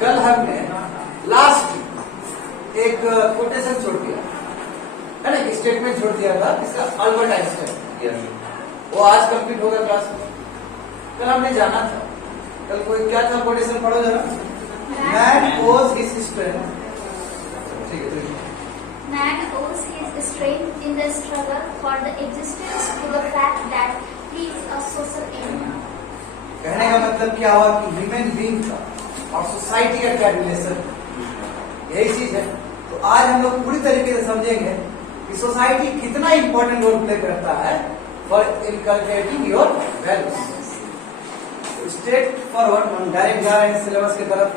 कल हमने लास्ट एक कोटेशन छोड़ दिया है ना, एक स्टेटमेंट छोड़ दिया था इसका अल्बर्ट आइंस्टाइन। वो आज कंप्लीट होगा क्लास में। कल हमने जाना था, कल कोई क्या था कोटेशन पढ़ो जरा। मैन ओज हिज स्ट्रेंथ, ठीक है, Man owes his strength in the struggle for the existence to the fact that he is a social animal. कहने का मतलब क्या हुआ कि ह्यूमन बीइंग का और सोसाइटी का क्या रिलेशन, यही चीज है। तो आज हम लोग पूरी तरीके से समझेंगे कि सोसाइटी कितना इंपॉर्टेंट रोल प्ले करता है for inculcating your values. Straight forward हम डायरेक्ट जा रहे हैं सिलेबस की तरफ।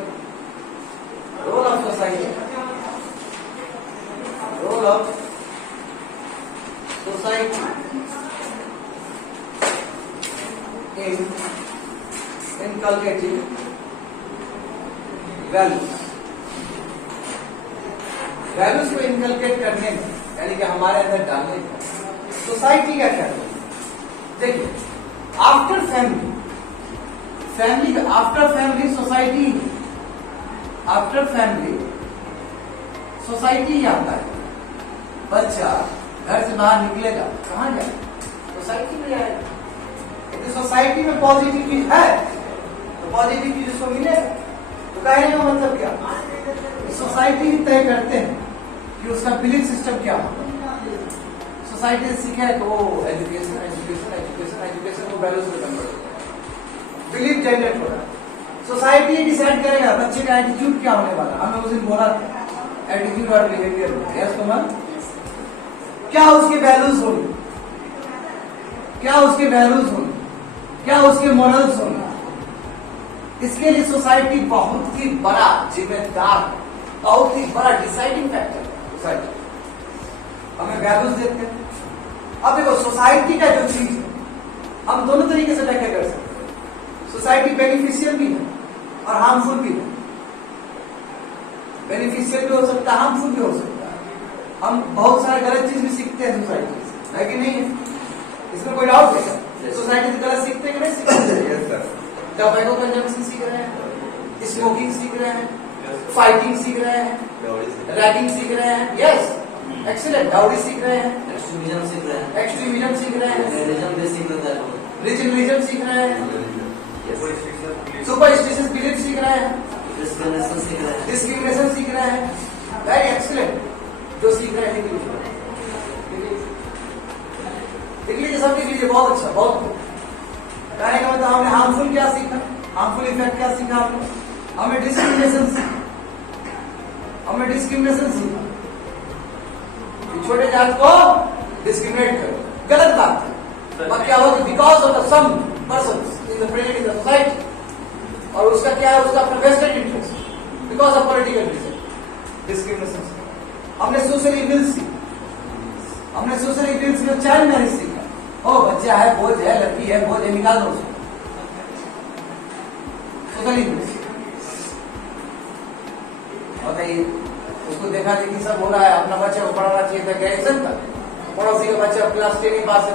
Role of society, role of society in inculcating values. Values को इनकलकेट करने में, यानी कि हमारे अंदर डालने में सोसाइटी का क्या रोल? देखिए, आफ्टर फैमिली, फैमिली का after family society, after family society ही आता है। बच्चा घर से बाहर निकलेगा, कहाँ जाए? सोसाइटी में जाएगा। यदि सोसाइटी में पॉजिटिव चीज है तो पॉजिटिव चीज उसको मिलेगा। तो कहने का मतलब क्या, सोसाइटी ही तय करते हैं कि उसका बिलीफ सिस्टम क्या हो। सोसाइटी से सीखा है तो वो एजुकेशन एजुकेशन एजुकेशन एजुकेशन को वैल्यूज में कन्वर्ट होता है, बिलीफ जनरेट हो रहा है। सोसाइटी डिसाइड करेगा बच्चे का एटीट्यूड क्या होने वाला। हमें उस दिन बोला था एटीट्यूड और बिहेवियर, यस कमल, क्या उसके वैल्यूज होंगे, क्या उसके वैल्यूज होंगे, क्या उसके मॉरल्स होंगे। इसके लिए सोसाइटी बहुत ही बड़ा जिम्मेदार, बहुत ही बड़ा डिसाइडिंग फैक्टर सोसाइटी हमें वैल्यूज देते हैं। अब देखो, सोसाइटी का जो चीज है हम दोनों तरीके से व्याख्या कर सकते हैं। सोसाइटी बेनिफिशियल भी है और हार्मफुल भी है। बेनिफिशियल भी हो सकता है, हार्मफुल भी हो सकता है। हम बहुत सारे गलत चीज भी सीखते हैं सोसाइटी से, है कि नहीं है? इसमें कोई डाउट नहीं है। सोसाइटी से गलत सीखते हैं कि नहीं सीखते? टोबैको कंजम्पशन सीख रहे हैं, स्मोकिंग सीख रहे हैं, फाइटिंग सीख रहे हैं, रैगिंग सीख रहे हैं, यस एक्सीलेंट, डाउरी सीख रहे हैं, एक्सट्रीमिज्म सीख रहे हैं, एक्सट्रीमिज्म सीख रहे हैं, रिलीजन सीख रहे हैं, सुपरस्टिशियस बिलीफ सीख रहे हैं, डिस्क्रिमिनेशन सीख रहे हैं, डिस्क्रिमिनेशन सीख रहे हैं। वेरी एक्सीलेंट, जो सीख रहे हैं लिख लीजिए, सब लिख लीजिए, बहुत अच्छा, बहुत good। कहने का मतलब हमने हार्मफुल क्या सीखा, हार्मफुल इफेक्ट क्या सीखा हमने? हमें डिस्क्रिमिनेशन सीखा, हमें डिस्क्रिमिनेशन सीखा, छोटे जात को डिस्क्रिमिनेट करो, गलत बात है। और क्या होगा, because of the some person in the present in the society, और उसका क्या है, उसका professional interest, because of political reason, discrimination. हमने सोशल इविल्स सीखा, हमने सोशल इविल्स में चाइल्ड मैरिज सीखा। ओ बच्चा है, बोझ है, लड़की है, बोझ है, निकाल दो उसको। सोशल इविल्स बताइए, उसको देखा देखी सब हो रहा है, अपना बच्चे को पढ़ाना चाहिए था, ग्रेजुएशन तक, पड़ोसी का बच्चा क्लास 10 पास है,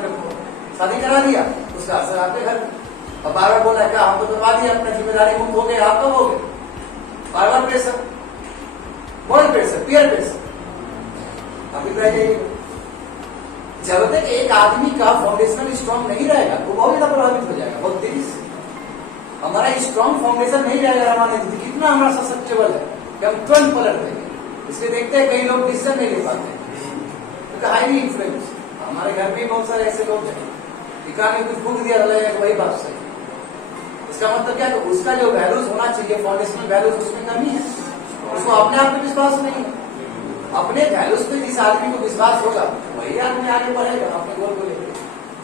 शादी करा दिया, उसका असर आपके घर। और बार बार बोला क्या, हमको करवा दिया, अपना जिम्मेदारी मुक्त हो गए, आप कब हो गए? बार बार pressure, world pressure, peer pressure. अभिप्राय यही, जब तक एक आदमी का फाउंडेशन स्ट्रांग नहीं रहेगा वो बहुत ज्यादा प्रभावित हो जाएगा, बहुत तेजी से। हमारा स्ट्रांग फाउंडेशन नहीं रहेगा, हमारे कितना हमारा ससेप्टेबल है कि हम तुरंत पलट देंगे। इसलिए देखते हैं कई लोग डिसीजन नहीं ले पाते क्योंकि हाईली इन्फ्लुएंस। हमारे घर में बहुत सारे ऐसे लोग हैं, इकान में कुछ भूख दिया रहेगा, वही बात सही। इसका मतलब क्या है, उसका जो वैल्यूज होना चाहिए, फाउंडेशनल वैल्यूज, उसमें कमी है। उसको अपने आप में विश्वास नहीं है। अपने वैल्यूज पे जिस आदमी को विश्वास होगा वही आदमी आगे बढ़ेगा अपने गोल को लेकर।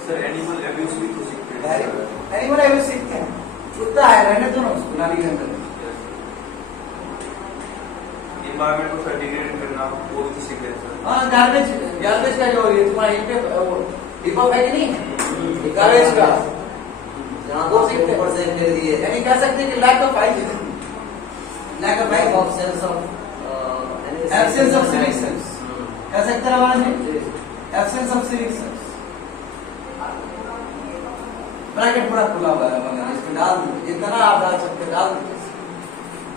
सर एनिमल एब्यूज भी तो सीखते हैं, एनिमल एब्यूज सीखते हैं, कुत्ता है, रहने दो ना उसको नाली के अंदर। एनवायरनमेंट को डिग्रेड करना वो भी तो सीख रहे हैं सर। हाँ, गार्बेज का जो ये तुम्हारा हिप हॉप है कि नहीं, गार्बेज का वो सीखते हैं। यानी कह सकते हैं कि lack of hygiene, lack of hygiene, absence of civic sense, कह सकते हैं आवाज में, absence of civic sense. Bracket पूरा खुला हुआ है, इसमें डाल दीजिए, जितना आप डाल सकते डाल दीजिए।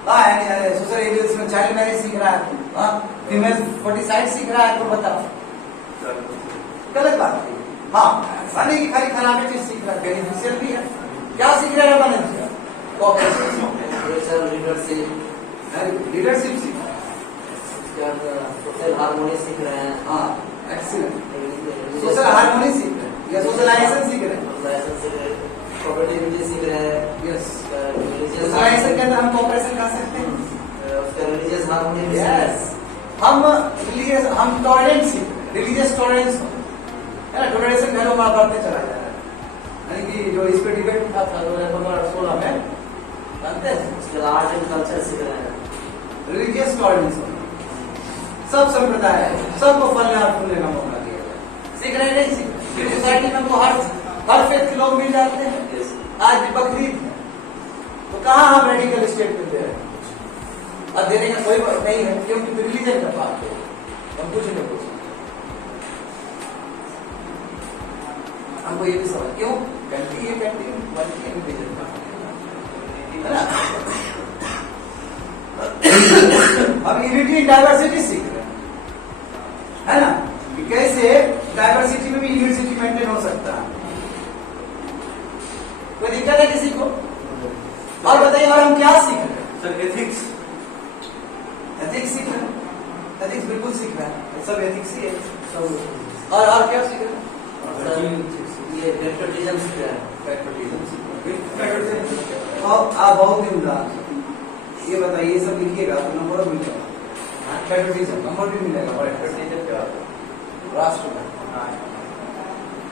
यानी सोशल एजुकेशन में चाइल्ड मैरिज सीख रहा है, हाँ, फीमेल फोर्टिसाइड सीख रहा है, तो बताओ गलत बात है। हाँ, ऐसा नहीं कि खाली खराब चीज सीख रहा है, बेनिफिशियल भी है। क्या सीख रहा है मैनेजर? लीडरशिप सीख रहा है, सोशल हार्मोनी सीख रहे हैं। हाँ, एक्सीलेंट। सोशल हार्मोनी सीख रहे हैं या सोशलाइजेशन सीख रहे हैं? कोऑपरेटिविटी सीख रहे हैं। यस, सोशलाइजेशन के अंदर हम कोऑपरेशन कर सकते हैं। उसका रिलीजियस हार्मोनी भी यस, हम टॉलरेंस सीख रहे हैं, रिलीजियस टॉलरेंस है ना, टॉलरेशन घरों में बढ़ते चला जा रहा है। यानी कि जो इस पे डिबेट था 2016 में, जानते हैं, उसके बाद आर्ट एंड कल्चर सीख रहे हैं। रिलीजियस टॉलरेंस, सब संप्रदाय है, सबको फलने और फूलने का मौका दिया जाए। सीख रहे नहीं सीख रहे? सोसाइटी में हमको हर फेथ के लोग मिल जाते हैं। आज भी बकरीद है, तो कहाँ हम रेडिकल स्टेट में दे रहे हैं? अब देने का कोई नहीं है, क्योंकि रिलीजन का बात है, हम कुछ नहीं कुछ। हमको ये भी समझ क्यों कंट्री है, कंट्री रिलीजन का है ना। हम यूनिटी इन डाइवर्सिटी सीख रहे हैं, है ना, कि कैसे डाइवर्सिटी में भी यूनिवर्सिटी मेंटेन हो सकता है। कोई दिक्कत है किसी को? और बताइए, और हम क्या सीख रहे हैं? सर एथिक्स सीख रहे हैं, एथिक्स बिल्कुल सीख रहे हैं, सब एथिक्स ही है सब। और क्या सीख रहे हैं? ये पेट्रोटिज्म सीख रहे हैं। आप बहुत ही उदार। ये बताइए, ये सब लिखिएगा तो नंबर मिलेगा। पेट्रोटिज्म नंबर भी मिलेगा। राष्ट्र में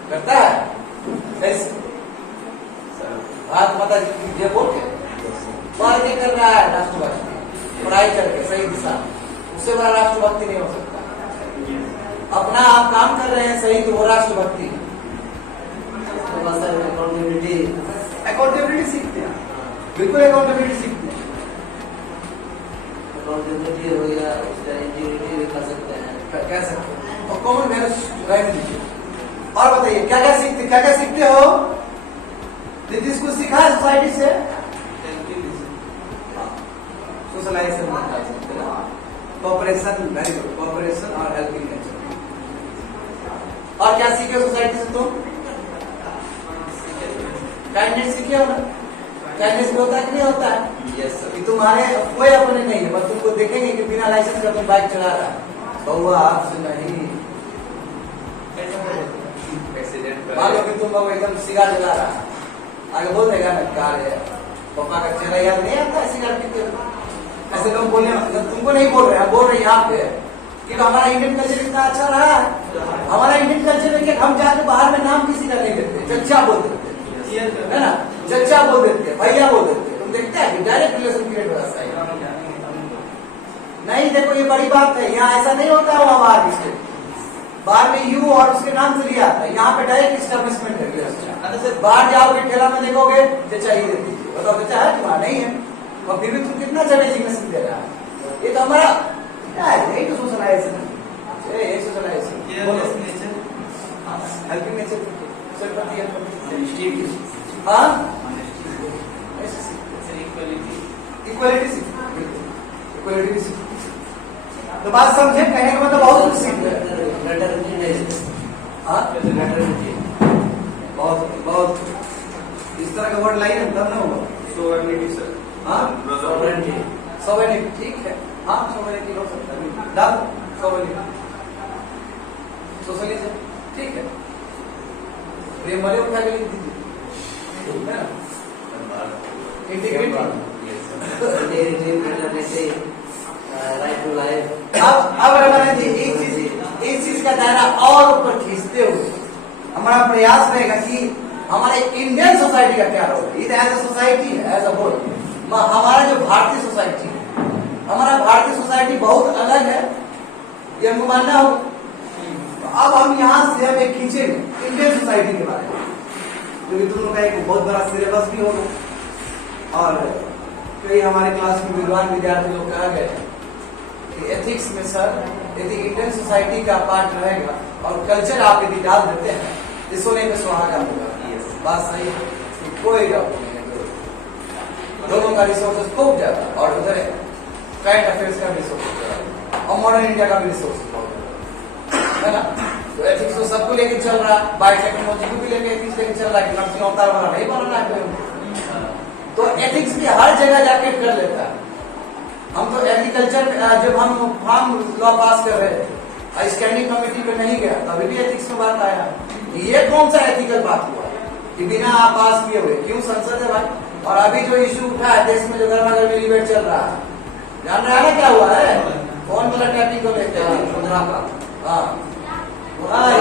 करता है कैसे? भारत माता जी बोल के पढ़ के कर रहा है राष्ट्रभक्ति, पढ़ाई करके सही दिशा, उससे बड़ा राष्ट्रभक्ति नहीं हो सकता। अपना आप काम कर रहे हैं सही, तो वो राष्ट्रभक्ति है। अकाउंटेबिलिटी सीखते हैं, बिल्कुल अकाउंटेबिलिटी सीखते हैं। अकाउंटेबिलिटी हो गया, उसका इंटीग्रिटी भी कर सकते हैं, कह सकते हैं, और कॉमन वैल्यूज राइट दीजिए। और बताइए क्या क्या सीखते हो? नीतीश को सीखा है सोसाइटी से, socialization cooperation, very good, cooperation और हेल्पिंग नेचर। और क्या सीखे सोसाइटी से तुम? काइंडनेस सीखे हो ना? काइंडनेस भी होता है कि नहीं होता है? Yes sir. कि तुम्हारे कोई अपने नहीं है, बस तुमको देखेंगे कि बिना लाइसेंस का तुम बाइक चला रहा है, बहुआ आपसे नहीं। मान लो कि तुम लोग एकदम सिगार जला रहा है, आगे बोल देगा ना कार है, पापा का चेहरा याद नहीं आता है सिगार पीते हुए। ऐसे लोग बोले, तुमको नहीं बोल रहे हैं, बोल रहे यहाँ पे कि हमारा इंडियन कल्चर इतना अच्छा रहा है। हमारा इंडियन कल्चर में हम जाके बाहर में नाम किसी का नहीं देते, चच्चा बोल देते है ना, चच्चा बोल देते, भैया बोल देते। तुम देखते हैं कि डायरेक्ट रिलेशन क्रिएट हो जाता है। नहीं, देखो ये बड़ी बात है, यहाँ ऐसा नहीं होता है। बाहर बाहर में यू और उसके नाम से लिया आता है, यहाँ पे डायरेक्ट एस्टेब्लिशमेंट है। बाहर जाओगे ठेला में देखोगे चचा ही देती है, बताओ चचा है तुम्हारा नहीं है, और फिर भी तुम कितना अच्छा डेजिग्नेशन दे रहा है। ये तो हमारा यही तो सोशलाइजेशन है, यही सोशलाइजेशन। हेल्पिंग नेचर, हाँ, इक्वालिटी इक्वालिटी भी सीखते। तो बात समझे, कहने का मतलब बहुत कुछ सीख रहे हैं। बहुत इस तरह का वर्ड लाइए तब ना होगा। सोवरेनिटी सर, हाँ, सोवरेनिटी ठीक है, हाँ, सोवरेनिटी हो सकता है, डाल सोवरेनिटी, सोशलिज्म ठीक है, ये मरे उठा के लिख दीजिए, इंटीग्रिटी, राइट टू लाइफ। अब रमन जी एक चीज का दायरा और ऊपर खींचते हुए हमारा प्रयास रहेगा कि हमारे इंडियन सोसाइटी का क्या रोल है। एज अ सोसाइटी है, एज अ होल, हमारा जो भारतीय सोसाइटी है, हमारा भारतीय सोसाइटी बहुत अलग है, ये हमको मानना हो। अब हम यहाँ से हम एक खींचेंगे इंडियन सोसाइटी के बारे में, क्योंकि तुम लोग का एक बहुत बड़ा सिलेबस भी होगा, और कई हमारे क्लास में विद्वान विद्यार्थी लोग कहा गए कि एथिक्स में सर यदि इंडियन सोसाइटी का पार्ट रहेगा और कल्चर आप यदि डाल देते हैं तो सोने पे सुहागा होगा। बात सही है, कोई डाउट नहीं है। लोगों का रिसोर्सेज खूब ज्यादा, और उधर करंट अफेयर्स का रिसोर्सेज ज्यादा, और मॉडर्न इंडिया का भी रिसोर्सेज बहुत ज्यादा, है ना। तो एथिक्स तो सबको लेके चल रहा है, बायोटेक्नोलॉजी को भी लेके एथिक्स लेके चल रहा है कि नरसिंह अवतार वाला नहीं बनना है कोई। तो एथिक्स भी हर जगह जाके कर लेता है। हम तो एग्रीकल्चर जब हम फार्म लॉ पास कर रहे थे, स्टैंडिंग कमेटी पे नहीं गया, तभी भी एथिक्स में बात आया। ये कौन सा एथिकल बात हुआ कि बिना आप पास किए हुए, क्यों संसद है भाई। और अभी जो इश्यू उठा है देश में, जो गर्मा गर्मी डिबेट चल रहा है, जान रहा है ना क्या हुआ है, कौन वाला टैपिंग को लेकर, हाँ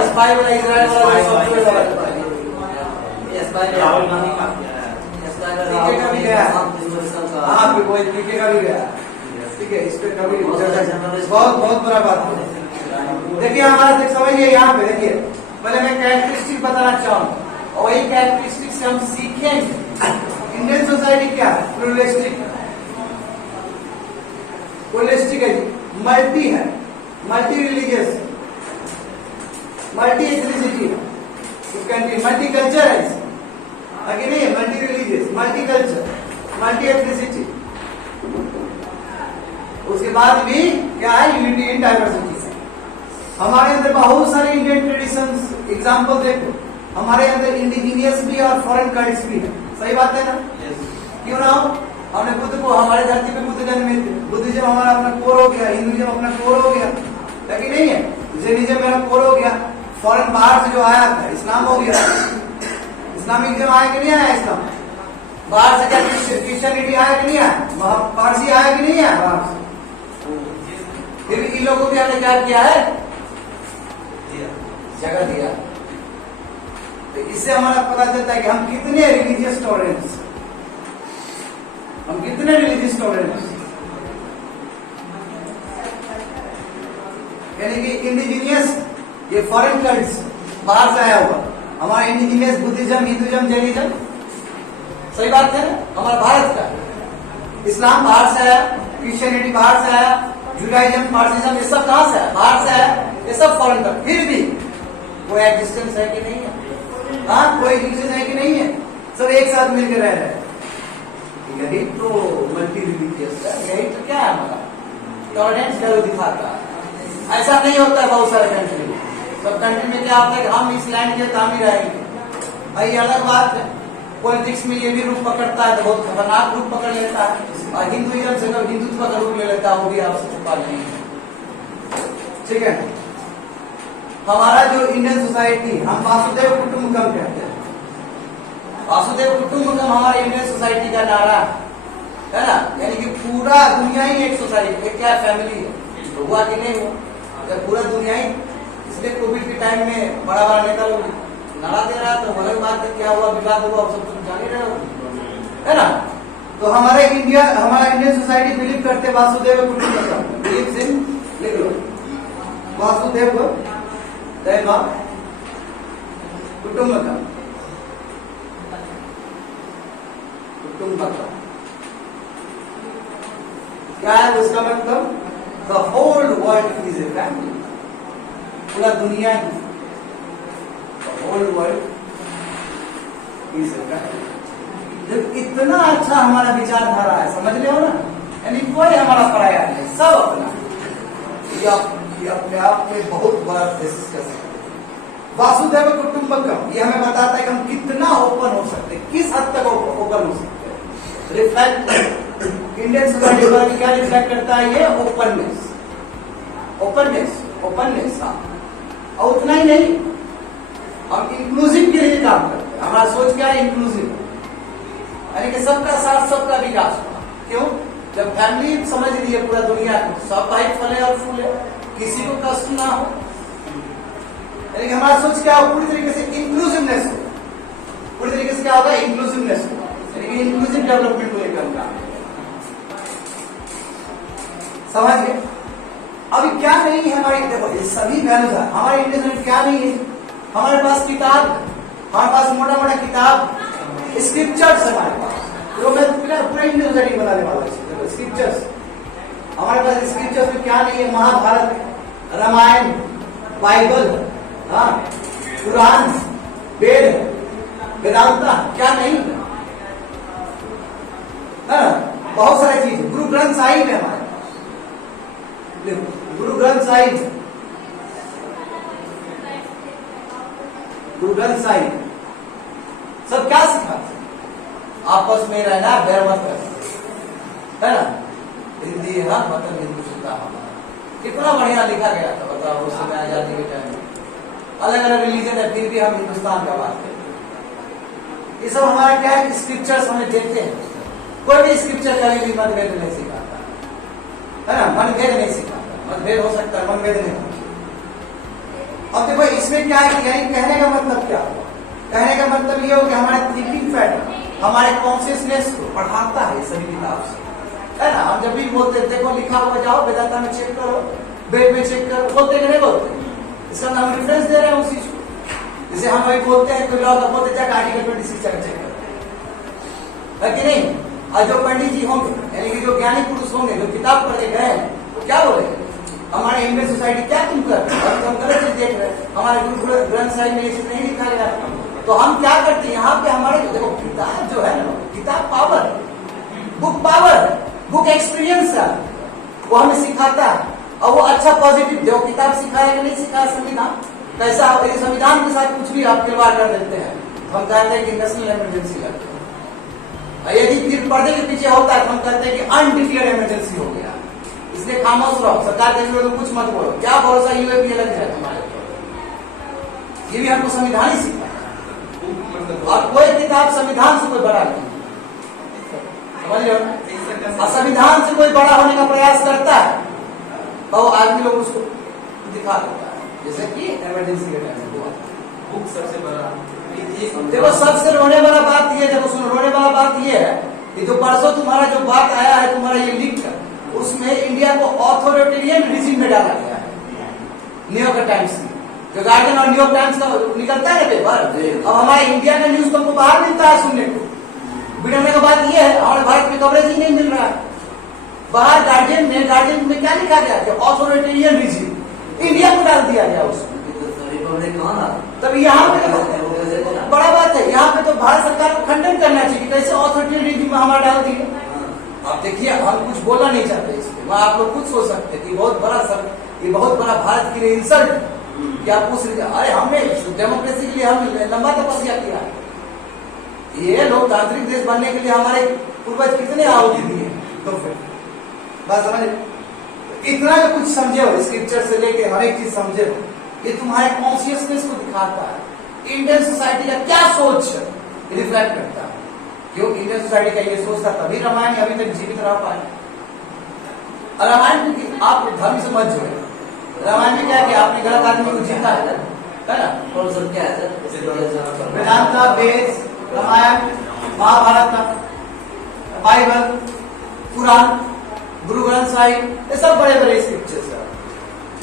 स्पाई वाला, इजराइल वाला, सॉफ्टवेयर वाला, राहुल गांधी का पीके का भी गया, हाँ कोई पीके का भी गया, ठीक है। इस पे कभी बहुत बहुत बड़ा बात है। देखिए हमारा समझिए, यहाँ पे देखिए, पहले मैं कैरेक्टरिस्टिक बताना चाहूँ, और वही कैरेक्टरिस्टिक से हम सीखेंगे इंडियन सोसाइटी क्या है, प्लूरलिस्टिक है, मल्टी है, multi religious, multi ethnicity country, multi culture है, आगे नहीं है, multi religious, multi culture, multi ethnicity. उसके बाद भी क्या है, यूनिटी इन डाइवर्सिटी। हमारे अंदर बहुत सारे इंडियन ट्रेडिशंस, एग्जांपल देखो, हमारे अंदर इंडिजीनियस भी और फॉरेन कल्ट्स भी है, सही बात है ना। क्यों ना हो, हमने बुद्ध को, हमारे धरती पे बुद्ध जन्मे थे, बुद्धिज्म हमारा अपना कोर हो गया, हिंदुइज्म अपना कोर हो गया, लेकिन नहीं है, जैनिज्म मेरा कोर हो गया। फॉरेन बाहर से जो आया था, इस्लाम हो गया, इस्लामिक आया कि नहीं आया, इस्लाम बाहर से क्या, क्रिश्चियनिटी आया कि नहीं आया, पारसी आया कि नहीं आया बाहर से। फिर इन लोगों को हमने क्या किया है, जगह दिया। तो इससे हमारा पता चलता है कि हम कितने रिलीजियस टॉलरेंस, हम कितने रिलीजियस टॉलरेंस, यानी कि इंडिजीनियस, ये फॉरेन कल्ट्स बाहर से आया हुआ, हमारा इंडिजीनियस बुद्धिज्म, हिंदुइज्म, जैनिज्म, सही बात है ना, हमारा भारत का। इस्लाम बाहर से आया, क्रिश्चियनिटी बाहर से आया, जुडाइज्म, मार्क्सिज्म, ये सब कहां से आया, बाहर से आया, ये सब फॉरेन का। फिर भी कोई एग्जिस्टेंस है कि नहीं है, हाँ कोई एग्जिस्टेंस है कि नहीं है, सब एक साथ मिलकर रह रहे हैं। यही तो मल्टी रिलीजियस है, यही तो क्या है हमारा टॉलरेंस का दिखाता है। ऐसा नहीं होता है बहुत सारे कंट्री में, सब कंट्री में क्या होता है कि हम इस लैंड के ताम ही रहेंगे, भाई अलग बात है। पॉलिटिक्स में ये भी रूप पकड़ता है तो बहुत खतरनाक रूप पकड़ लेता है, और हिंदुइज्म से कभी हिंदुत्व का रूप ले लेता है, वो भी आपसे छुपा नहीं है, ठीक है। हमारा जो इंडियन सोसाइटी, हम वासुदेव कुटुंबकम कहते हैं, वासुदेव कुटुंबकम हमारे इंडियन सोसाइटी का नारा है ना, यानी कि पूरा दुनिया ही एक सोसाइटी, एक क्या फैमिली है। तो हुआ कि नहीं हुआ, अगर पूरा दुनिया ही, इसलिए कोविड के टाइम में बड़ा बड़ा नेता लोग नारा दे रहा है, तो अलग बात है क्या हुआ, विवाद हुआ, सब कुछ जान ही रहे हो, है ना। तो हमारा इंडियन सोसाइटी बिलीव करते वासुदेव कुटुंबकम, बिलीव इन, लिख लो वासुदेव दैव कुटुंबकम, कुटुंबकम क्या है उसका मतलब, the whole world is a family, पूरा दुनिया ही, the whole world is a family. जब इतना अच्छा हमारा विचारधारा है, समझ ले हो ना, यानी कोई हमारा पराया नहीं, सब अपना, ये अपने आप में बहुत बड़ा बेसिस कर सकते हैं। वासुदेव कुटुंबकम ये हमें बताता है कि हम कितना ओपन हो सकते हैं, किस हद तक ओपन हो सकते हैं। रिफ्लेक्ट इंडियन सोसाइटी पर क्या रिफ्लेक्ट करता है, ये ओपननेस, ओपननेस, ओपननेस। और उतना ही नहीं, हम इंक्लूसिव के लिए काम करते हैं। हमारा सोच क्या है, इंक्लूसिव, यानी कि सबका साथ सबका विकास होगा। क्यों, जब फैमिली समझ रही है पूरा दुनिया को, सब भाई फले और फूले, किसी को कष्ट ना हो, यानी कि हमारा सोच क्या हो, पूरी तरीके से इंक्लूसिवनेस हो, पूरी तरीके से क्या होगा, इंक्लूसिवनेस हो, यानी कि इंक्लूसिव डेवलपमेंट को लेकर हम काम समझ गए। अभी क्या नहीं है हमारी, देखो ये सभी वैल्यूज है हमारे इंडियन में, क्या नहीं है हमारे पास, किताब, हमारे पास मोटा मोटा किताब, स्क्रिप्चर्स हमारे पास, तो मैं पूरा इंडियन सोसाइटी बनाने वाला है। स्क्रिप्चर्स हमारे पास, स्क्रिप्चर्स में क्या नहीं है, महाभारत, रामायण, बाइबल, हाँ कुरान, वेद, वेदांता, क्या नहीं है ना। बहुत सारी चीज गुरु ग्रंथ साहिब है हमारे पास, देखो गुरु ग्रंथ साहिब, गुरु ग्रंथ साहिब सब क्या सिखाते हैं? आपस में रहना, बैर मत करना, है ना। हिंदी है मतलब हिंदू सुनता हमारा, कितना बढ़िया लिखा गया था, बताओ उस समय आजादी के टाइम में। अलग अलग रिलीजन है, फिर भी हम हिंदुस्तान का बात करते हैं। ये सब हमारा क्या है कि स्क्रिप्चर्स हमें देते हैं। कोई भी स्क्रिप्चर कभी भी मतभेद नहीं सिखाता, है ना, मनभेद नहीं सिखाता। मतभेद हो सकता है, मनभेद नहीं होता। अब देखो इसमें क्या है कि यानी कहने का मतलब क्या हुआ? कहने का मतलब ये हो कि हमारे थिंकिंग पैटर्न, हमारे कॉन्शियसनेस को बढ़ाता है सभी किताब से, है ना। हम जब भी बोलते हैं, देखो लिखा हुआ, जाओ वेदांता में चेक करो, वेद में चेक करो, बोलते कि नहीं बोलते? इसका हम रेफरेंस दे रहे हैं उस चीज को। जैसे हम वही बोलते हैं, कोई लॉ का बोलते जाकर आर्टिकल 26 चेक करते है कि नहीं। और जो पंडित जी होंगे, यानी कि जो ज्ञानी पुरुष होंगे, जो किताब पढ़ के गए हैं, वो क्या बोलेंगे? हमारे इंडियन सोसाइटी क्या तुम कर रहे हो? हम गलत चीज देख रहे हैं, हमारे गुरु ग्रंथ साहिब में ये चीज नहीं लिखा गया। तो हम क्या करते हैं यहाँ पे? हमारे देखो किताब जो है ना, किताब power, book power, book experience है, वो हमें सिखाता है। और वो अच्छा पॉजिटिव, जो किताब सिखाया कि नहीं सिखाया, संविधान कैसा, यदि संविधान के साथ कुछ भी आप खिलवाड़ कर देते हैं, हम कहते हैं कि नेशनल इमरजेंसी लगता है। यदि फिर पर्दे के पीछे होता है तो हम कहते हैं कि अनडिक्लेयर्ड इमरजेंसी हो गया। इसलिए खामोश रहो, सरकार के विरोध में कुछ मत बोलो। क्या भरोसा यूएपीए लग जाए तुम्हारे ऊपर? ये भी हमको संविधान ही सिखाया। और कोई किताब संविधान से कोई बड़ा नहीं, समझ लो। और संविधान से कोई बड़ा होने का प्रयास करता है तो आदमी लोग उसको दिखा देता है, जैसे कि इमरजेंसी के टाइम में हुआ। बुक सबसे बड़ा देखो सबसे रोने वाला बात ये, देखो सुनो, रोने वाला बात ये है कि जो परसों तुम्हारा जो बात आया है, तुम्हारा ये लिख कर, उसमें इंडिया को ऑथोरिटेरियन रिजिम में डाला गया है। न्यूयॉर्क टाइम्स में जो गार्डियन और न्यूयॉर्क टाइम्स का निकलता है पेपर, अब हमारे इंडिया का न्यूज तुमको बाहर मिलता है सुनने को। बिगड़ने का बात ये है, हमारे भारत में कवरेज ही नहीं मिल रहा है। बाहर गार्डियन में क्या लिखा गया कि ऑथोरिटेरियन रिजिम, इंडिया को डाल दिया गया उसमें। तब यहाँ पे बड़ा बात है, यहाँ पे तो भारत सरकार को खंडन करना चाहिए कि कैसे ऑथोरिटेरियन रिजिम में हमारा डाल दिया। अब देखिए हम कुछ बोलना नहीं चाहते इसमें, मैं आप लोग खुद सोच सकते कि बहुत बड़ा ये बहुत बड़ा भारत के लिए इंसल्ट क्या पूछ रहे। अरे हमने डेमोक्रेसी के लिए हम लंबा तपस्या किया, ये लोकतांत्रिक देश बनने के लिए हमारे पूर्वज कितने आहुति दिए। तो फिर बात समझ, इतना जो कुछ समझे हो स्क्रिप्चर से लेके हर एक चीज समझे हो, ये तुम्हारे कॉन्शियसनेस को दिखाता है। इंडियन सोसाइटी का क्या सोच रिफ्लेक्ट करता है, क्यों इंडियन सोसाइटी का ये सोच था, तभी रामायण अभी तक जीवित रह पाए। रामायण में आप धर्म से मत जोड़े। रामायण में क्या किया आपने? गलत आदमी को जीता है ना। और सब क्या है सर? वेदांता, वेद, रामायण, महाभारत, बाइबल, कुरान, गुरु ग्रंथ साहिब, ये सब बड़े बड़े स्क्रिप्चर्स है।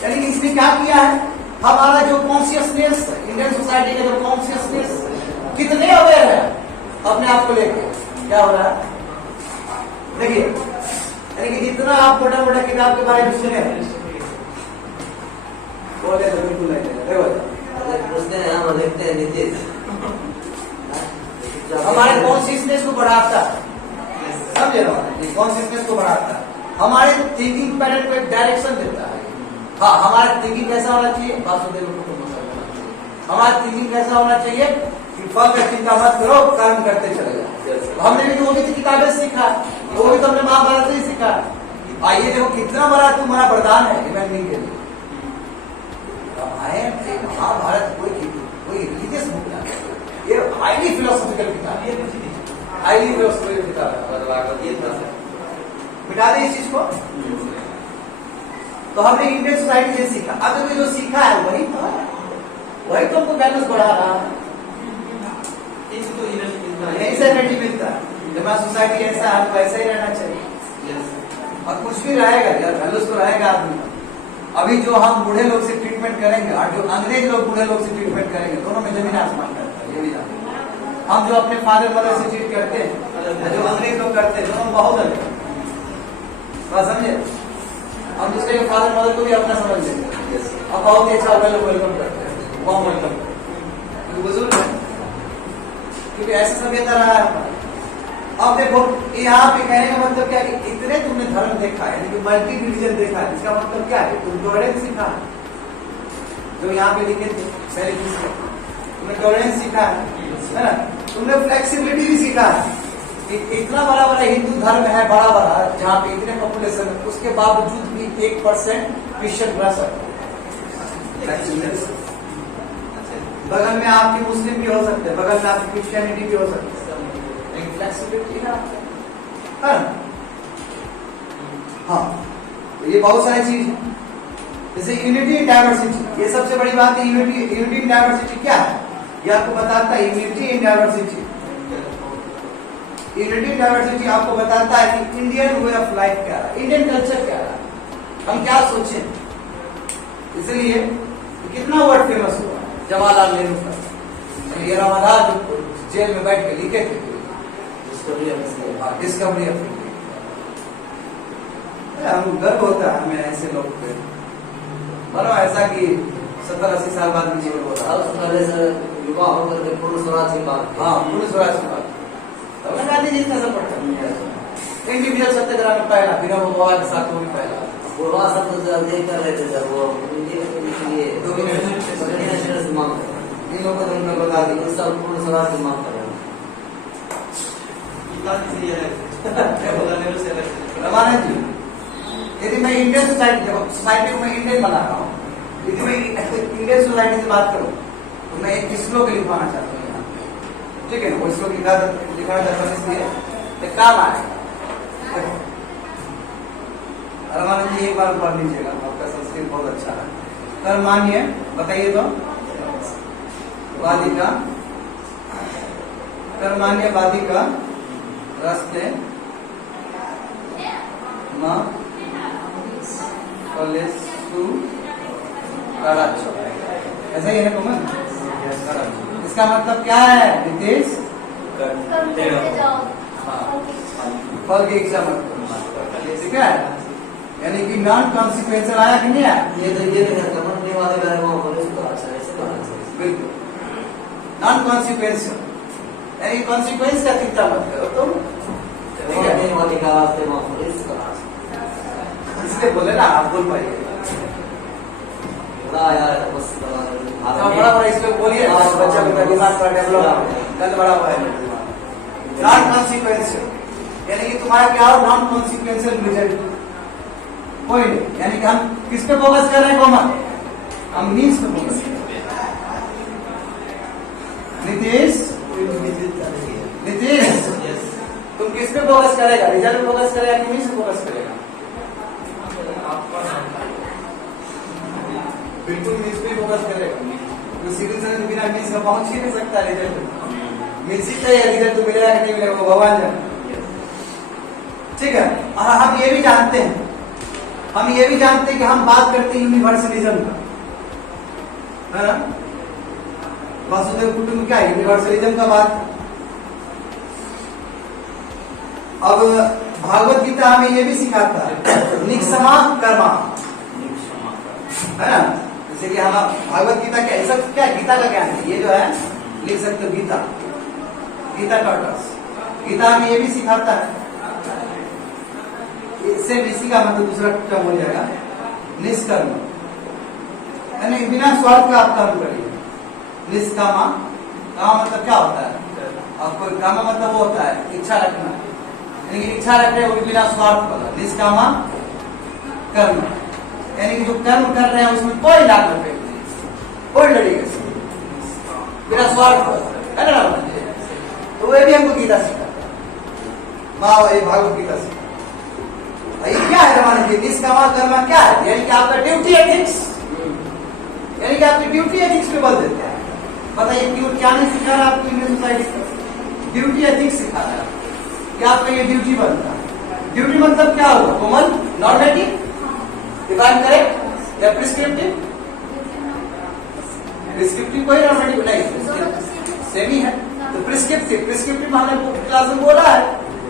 यानी कि इसमें क्या किया है, हमारा जो कॉन्शियसनेस, इंडियन सोसाइटी का जो कॉन्शियसनेस कितने अवेयर है अपने आप को लेके, क्या हो रहा है देखिए। यानी कि जितना आप मोटा मोटा किताब के बारे में सुने बोले तो बिल्कुल नहीं। पूछते हैं हम लिखते हैं नीचे, हमारे कॉन्शियसनेस को बढ़ाता है, समझे ना, कॉन्शियसनेस को बढ़ाता है, हमारे थिंकिंग पैटर्न को एक डायरेक्शन देता है। हाँ, हमारा थिंकिंग कैसा होना चाहिए? वासुदेव कुटुंबकम होना चाहिए। हमारा थिंकिंग कैसा होना चाहिए कि फल का चिंता मत करो, कर्म करते चले जाओ। हमने भी तो वो भी किताबें सीखा, वो भी तो हमने महाभारत से ही सीखा। आइए देखो कितना बड़ा तुम्हारा वरदान है इमेजिनिंग के लिए। रामायण, महाभारत कोई रिलीजियस बुक नहीं, ये हाईली फिलोसॉफिकल किताब है, हाईली फिलोसॉफिकल किताब है। मिटा दे इस चीज को। तो हमने इंडियन सोसाइटी से सीखा, अब जो सीखा है वही तो है, वही तो हमको बैलेंस बढ़ा रहा है। यही से एनर्जी मिलता है। जब सोसाइटी ऐसा है तो ऐसा ही रहना चाहिए। और कुछ भी रहेगा यार, बैलेंस तो रहेगा आदमी। अभी जो हम बूढ़े लोग से ट्रीटमेंट करेंगे और जो अंग्रेज लोग बूढ़े लोग से ट्रीटमेंट करेंगे, दोनों में जमीन आसमान करता है, ये भी जानते। हम जो अपने फादर मदर से ट्रीट करते हैं, जो अंग्रेज लोग करते हैं, दोनों बहुत अलग है। समझे? हम दूसरे के फादर मदर को भी अपना समझ लेते हैं, अब बहुत ही अच्छा वेलकम करते हैं, वार्म वेलकम। बुजुर्ग है क्योंकि ऐसा सभ्यता रहा है। अब देखो यहाँ पे कहने का मतलब क्या है कि इतने तुमने धर्म देखा है, यानी कि मल्टी रिलीजन देखा है, इसका मतलब क्या है? तुम टॉलरेंस सीखा है, जो यहाँ पे लिखे थे पहले चीज तुमने टॉलरेंस सीखा है ना? तुमने फ्लेक्सिबिलिटी भी सीखा है कि इतना बड़ा बड़ा हिंदू धर्म है, बड़ा बड़ा, जहाँ पे इतने पॉपुलेशन है, उसके बावजूद भी 1% क्रिश्चियन रह सकते हैं। बगल में आपकी मुस्लिम भी हो सकते हैं, बगल में आपकी क्रिश्चियनिटी भी हो सकती है, लेकिन फ्लेक्सिबिलिटी है हाँ। तो ये बहुत सारी चीज है, जैसे यूनिटी इन डाइवर्सिटी, ये सबसे बड़ी बात है। यूनिटी इन डाइवर्सिटी क्या है? ये आपको बताता है unity in diversity. Unity in diversity आपको बताता है कि इंडियन वे ऑफ लाइफ क्या है, इंडियन कल्चर क्या है, हम क्या सोचे। इसलिए कितना वर्ड फेमस हुआ जवाहरलाल नेहरू का, ये रमादास जो जेल में बैठ के लिखे थे डिस्कवरी ऑफ इंडिया। हम गर्व होता है हमें ऐसे लोग पे, मानो ऐसा कि 70-80 साल बाद भी जीवन होता है। पहले से युवा होकर के पूर्ण स्वराज की बात, हाँ पूर्ण स्वराज की बात, तब गांधी जी इतना सपोर्ट करते। इंडिविजुअल सत्याग्रह में पहला, बिना बाबा के साथ वो भी पहला। पूर्वा सब तो देख कर रहे थे जब वो लिए मांग इन लोगों को तुमने बता दी कर सब पूर्ण स्वराज की मांग कर रहे रमानंद जी, यदि मैं इंडियन सोसाइटी को मैं इंडियन बना रहा हूँ, यदि मैं इंडियन सोसाइटी से बात करूँ तो मैं एक श्लोक लिखवाना चाहता हूँ यहाँ, ठीक है ना? वो श्लोक लिखवाना चाहता हूँ, इसलिए काम आएगा। रमानंद जी एक बार पढ़ लीजिएगा, आपका संस्कृत बहुत अच्छा है। कर मानिए, बताइए तो वादिका, कर मान्य वादिका रस्ते न कलेसु कराचो, ऐसा ही है कॉमन। इसका मतलब क्या है नितेश? फल की इच्छा मत करो, ठीक है? यानी कि नॉन कॉन्सिक्वेंशियल आया कि नहीं आया? ये तो ये करने वाले गाय को बिल्कुल नॉन कॉन्सिक्वेंशियल, यानी कॉन्सिक्वेंस का चिंता मत करो तुम, ठीक है? इसलिए बोले ना, आप बोल पाइए बड़ा बड़ा इसलिए बोलिए, बच्चा का दिमाग का डेवलप कल बड़ा हुआ है। नॉन कॉन्सिक्वेंशियल यानी कि तुम्हारा क्या हो? नॉन कॉन्सिक्वेंशियल रिजल्ट कोई नहीं, यानी कि हम किस पे फोकस कर रहे हैं कॉमन? हम मीन्स पे फोकस कर रहे हैं। नीतीश तुम किस पे फोकस करेगा? रिजल्ट पे फोकस करेगा कि मीन्स पे फोकस करेगा? बिल्कुल मीन्स पे फोकस करेगा। तो सिविल सर्विस बिना मीन्स का पहुंच ही नहीं सकता रिजल्ट। मीन्स ही चाहिए, रिजल्ट तो मिलेगा कि नहीं मिलेगा वो भगवान जाने, ठीक है? और हम ये भी जानते हैं, कि हम बात करते हैं यूनिवर्सलिज्म का, है ना? वासुदेव कुटुंब क्या है? यूनिवर्सलिज्म का बात। अब भागवत गीता हमें ये भी सिखाता है निक्षमा कर्मा, है ना? जैसे कि हम भागवत गीता क्या है? सब क्या गीता का ज्ञान है, ये जो है लिख सकते हो गीता का अर्थ। गीता हमें ये भी सिखाता है, इससे इसी का मतलब दूसरा टर्म हो जाएगा निष्कर्म, यानी बिना स्वार्थ का आप कर्म करिए। निष्कामा, काम मतलब क्या होता है? आपको कामा मतलब वो होता है इच्छा रखना, यानी कि इच्छा रख रहे हो बिना स्वार्थ वाला। निष्कामा कर्म, यानी कि जो कर्म कर रहे हैं उसमें कोई लाभ नहीं, कोई लड़ेगा बिना स्वार्थ वाला, है ना? तो वे भी हमको गीता सिखाता है, वाह ये भागवत गीता सिखाता। ये क्या है रमानंद जी? निष्कामा कर्म क्या है? यानी कि आपका ड्यूटी एथिक्स, यानी कि आपकी ड्यूटी एथिक्स पे बल देता है। बताइए क्यों, क्या नहीं सिखा रहा आपको इंडियन सोसाइटी का? ड्यूटी एथिक्स सिखा रहा है कि आपका ये ड्यूटी बनता है। ड्यूटी मतलब क्या होगा? कॉमन, नॉर्मेटिव, डिफाइन करेक्ट या प्रिस्क्रिप्टिव? प्रिस्क्रिप्टिव कोई नॉर्मेटिव नहीं, सेम ही है। तो प्रिस्क्रिप्टिव हमने क्लास में बोला है,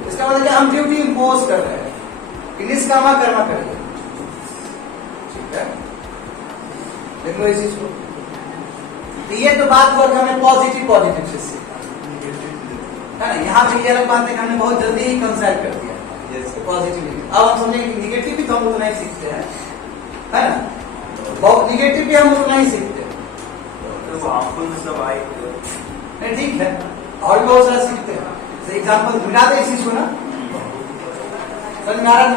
इसका मतलब हम ड्यूटी इम्पोज कर रहे हैं कि निष्कामा कर्मा करिए, ठीक है? देख लो इस चीज को। तो ये तो बात हुआ कि हमें पॉजिटिव से है ना। यहाँ पे ये अलग बात है कि हमने बहुत जल्दी ही कंसेप्ट कर दिया पॉजिटिव। अब हम समझेंगे कि निगेटिव भी तो हम उतना ही सीखते हैं, है ना। बहुत निगेटिव भी हम उतना ही सीखते हैं, तो हार्मफुल सब आए नहीं ठीक है, और भी बहुत सारा सीखते हैं। एग्जाम्पल मिला दे इस चीज को ना, समझ में आ रहा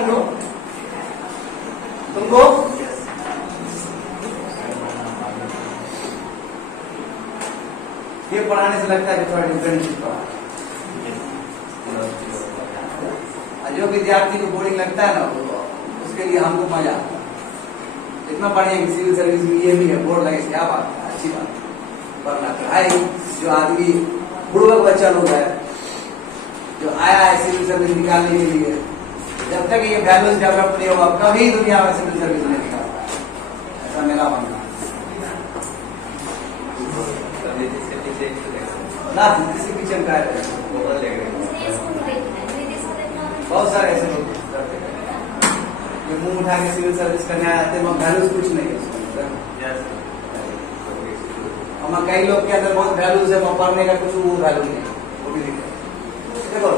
तुमको ये पढ़ाने से लगता है कि थोड़ा डिफरेंट चीज पढ़ा। जो विद्यार्थी को बोरिंग लगता है ना, उसके लिए हमको मजा आता है। इतना बढ़िया कि सिविल सर्विस में ये भी है, बोर्ड लगे, क्या बात है, अच्छी बात है। पढ़ना पढ़ाई जो आदमी बुढ़वा बच्चा लोग है जो आया है सिविल सर्विस निकालने के लिए, जब तक ये वैल्यूज डेवलप नहीं होगा कभी दुनिया में सिविल सर्विस नहीं निकाल पाएगा, ऐसा मेरा मानना है। ना किसी पीछे का बहुत सारे ऐसे लोग करते हैं जो मुंह उठा के सिविल सर्विस करने आते हैं, वैल्यूज कुछ नहीं है। हमारे कई लोग के अंदर बहुत वैल्यूज है, पढ़ने का कुछ वो वैल्यू नहीं है, वो भी दिखे। देखो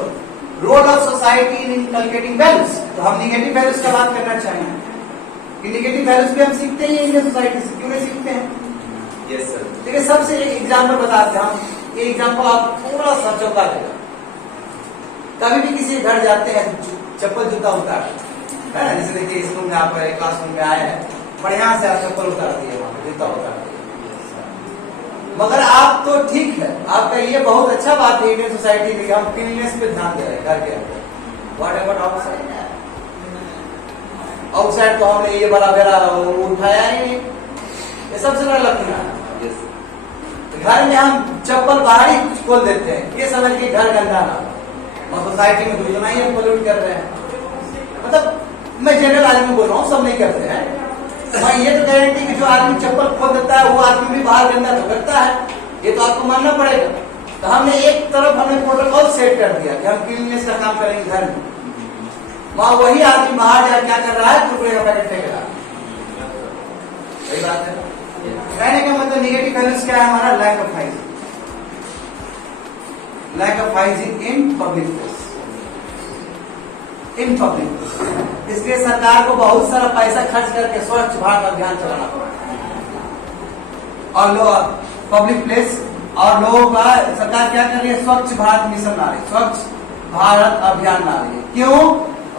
role of society in inculcating values, तो हम निगेटिव वैल्यूज का बात करना चाहेंगे कि निगेटिव वैल्यूज भी हम सीखते ही इंडियन सोसाइटी से, क्यों नहीं सीखते हैं? Yes sir. देखिए सबसे एक एग्जाम्पल बताते हैं हम, ये एग्जाम्पल आप थोड़ा सा चौंका देगा। कभी भी किसी घर जाते हैं चप्पल जूता उतार है ना, जैसे देखिए स्कूल में आप क्लासरूम में आए हैं, बढ़िया से आप चप्पल उतार दिए, वहां जूता उतार दिए। मगर आप तो ठीक है, आपका ये बहुत अच्छा बात है इंडियन सोसाइटी में, हम क्लीननेस पे ध्यान दे रहे हैं घर के अंदर। What about outside? आउटसाइड तो हमने ये बड़ा बेरा उठाया ही नहीं, ये सबसे बड़ा लक्षण है। घर में हम चप्पल बाहर ही खोल देते हैं, ये समझ के घर गंदा ना हो, और सोसाइटी में दूसरा ही हम पोल्यूट कर रहे हैं। मतलब मैं जनरल आदमी बोल रहा हूँ, सब नहीं करते हैं। मैं ये तो गारंटी कि जो आदमी चप्पल खोल देता है वो आदमी भी बाहर गंदा तो करता है, ये तो आपको मानना पड़ेगा। तो हमने एक तरफ हमने प्रोटोकॉल सेट कर दिया कि हम क्लीननेस का काम करेंगे घर में, वहां वही आदमी बाहर जाकर क्या कर रहा है, कुरकुरे का पैकेट फेंक रहा है। सही बात है। कहने का मतलब निगेटिव वैल्यूज क्या है हमारा? Lack of hygiene, lack of hygiene in public place, in public place. इसलिए सरकार को बहुत सारा पैसा खर्च करके स्वच्छ भारत अभियान चलाना पड़ा, और लोग पब्लिक प्लेस और लोगों का सरकार क्या कर रही है, स्वच्छ भारत मिशन ला रही है, स्वच्छ भारत अभियान ला रही है। क्यों?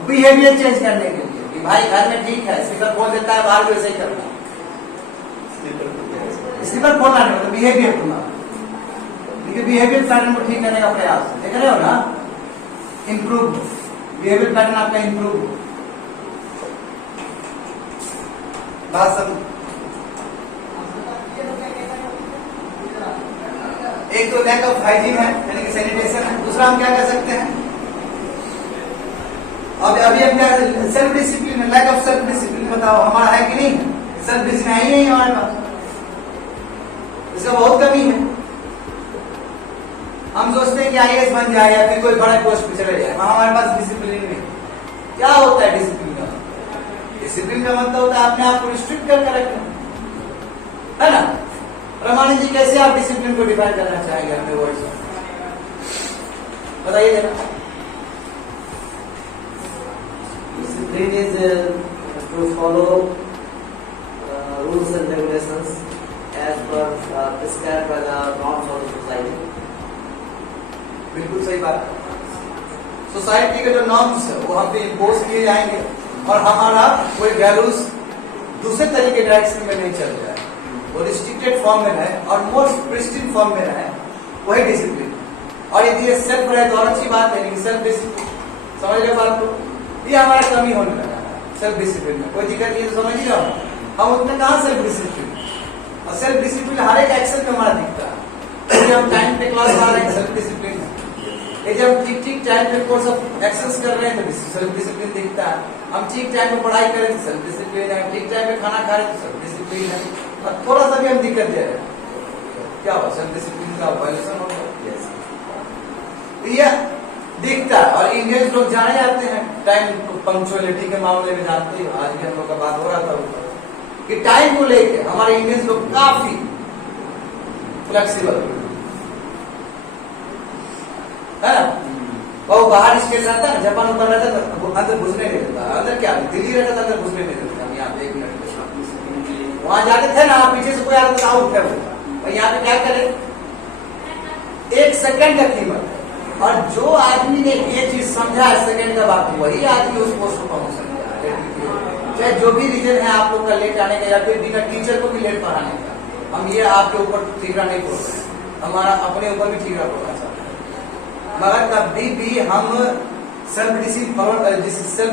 बिहेवियर चेंज करने के लिए कि भाई घर में ठीक है, स्पीकर बोल देता है, बाहर भी वैसे ही करना। स्पीकर खोलना नहीं मतलब बिहेवियर खोलना, क्योंकि बिहेवियर पैटर्न को ठीक करने का प्रयास देख रहे हो ना, इंप्रूव बिहेवियर पैटर्न आपका इंप्रूव बात सब। एक तो लैक ऑफ हाइजीन है, यानी कि सैनिटेशन है। दूसरा हम क्या कर सकते हैं, अभी हम क्या, सेल्फ डिसिप्लिन है। लैक ऑफ सेल्फ डिसिप्लिन बताओ हमारा है कि नहीं? सेल्फ डिसिप्लिन है ही नहीं हमारे पास, इसका बहुत कमी है। हम सोचते हैं कि आईएएस बन जाए या फिर कोई बड़े पोस्ट पे चले जाए, हमारे पास डिसिप्लिन नहीं। क्या होता है डिसिप्लिन का? डिसिप्लिन का मतलब होता है अपने आप को रिस्ट्रिक्ट करके रखना, है ना। रमानी जी कैसे आप डिसिप्लिन को डिफाइन करना चाहेंगे अपने वर्ड्स में, बताइए जरा। Discipline is to follow rules and regulations as per prescribed by the norms of the society. बिल्कुल सही बात है। सोसाइटी के जो नॉर्म्स है वो हम पे इम्पोज किए जाएंगे, और हमारा कोई वैल्यूज दूसरे तरीके डायरेक्शन में नहीं चल जाए, वो रिस्ट्रिक्टेड फॉर्म में रहे और मोस्ट प्रिस्टिन फॉर्म में रहे, वही डिसिप्लिन। और यदि ये सेल्फ रहे तो और अच्छी बात है, लेकिन सेल्फ डिसिप्लिन, समझ रहे बात को, ये हमारा कमी होने लगा है सेल्फ डिसिप्लिन में। कोई दिक्कत नहीं, तो समझ ही रहो हम उतने कहाँ सेल्फ डिसिप्लिन, और सेल्फ डिसिप्लिन हर एक एक्शन में हमारा दिखता है। हम टाइम पे क्लास आ रहे हैं, सेल्फ डिसिप्लिन है। ये जब ठीक टाइम पे कोर्स ऑफ एक्शंस कर रहे हैं तो सेल्फ डिसिप्लिन दिखता है। हम ठीक टाइम पे पढ़ाई करें तो सेल्फ डिसिप्लिन है, ठीक टाइम पे खाना खा रहे तो सेल्फ डिसिप्लिन है। और थोड़ा सा भी हम दिक्कत दे रहे हैं, क्या हो, सेल्फ डिसिप्लिन का वायलेशन होगा, ये दिखता है। और इंडियंस लोग जाने जाते हैं टाइम पंक्चुअलिटी के मामले में, जानते हैं आज भी हम लोग का बात हो रहा था कि टाइम को लेके हमारे इंडियंस लोग काफी फ्लेक्सिबल। है ना? वो बाहर स्टेट रहता है, जापान ऊपर रहता है तो अंदर घुसने नहीं देता। अंदर क्या दिल्ली रहता है, अंदर घुसने नहीं देता। यहाँ पे 1 मिनट वहां जाके थे ना, पीछे से कोई आता आउट है वो। और यहाँ पे क्या करे, 1 सेकंड का कीमत है। और जो आदमी ने ये चीज समझा है सेकंड का बात, वही आदमी उस पोस्ट को पहुंच सकता है। चाहे जो भी रीजन है आप लोग का लेट आने का, या फिर बिना टीचर को भी लेट पढ़ाने का, हम ये आपके ऊपर ठीकरा नहीं बोल रहे, हमारा अपने ऊपर भी ठीकरा बोलना चाहते हैं। मगर कभी भी हम सेल्फ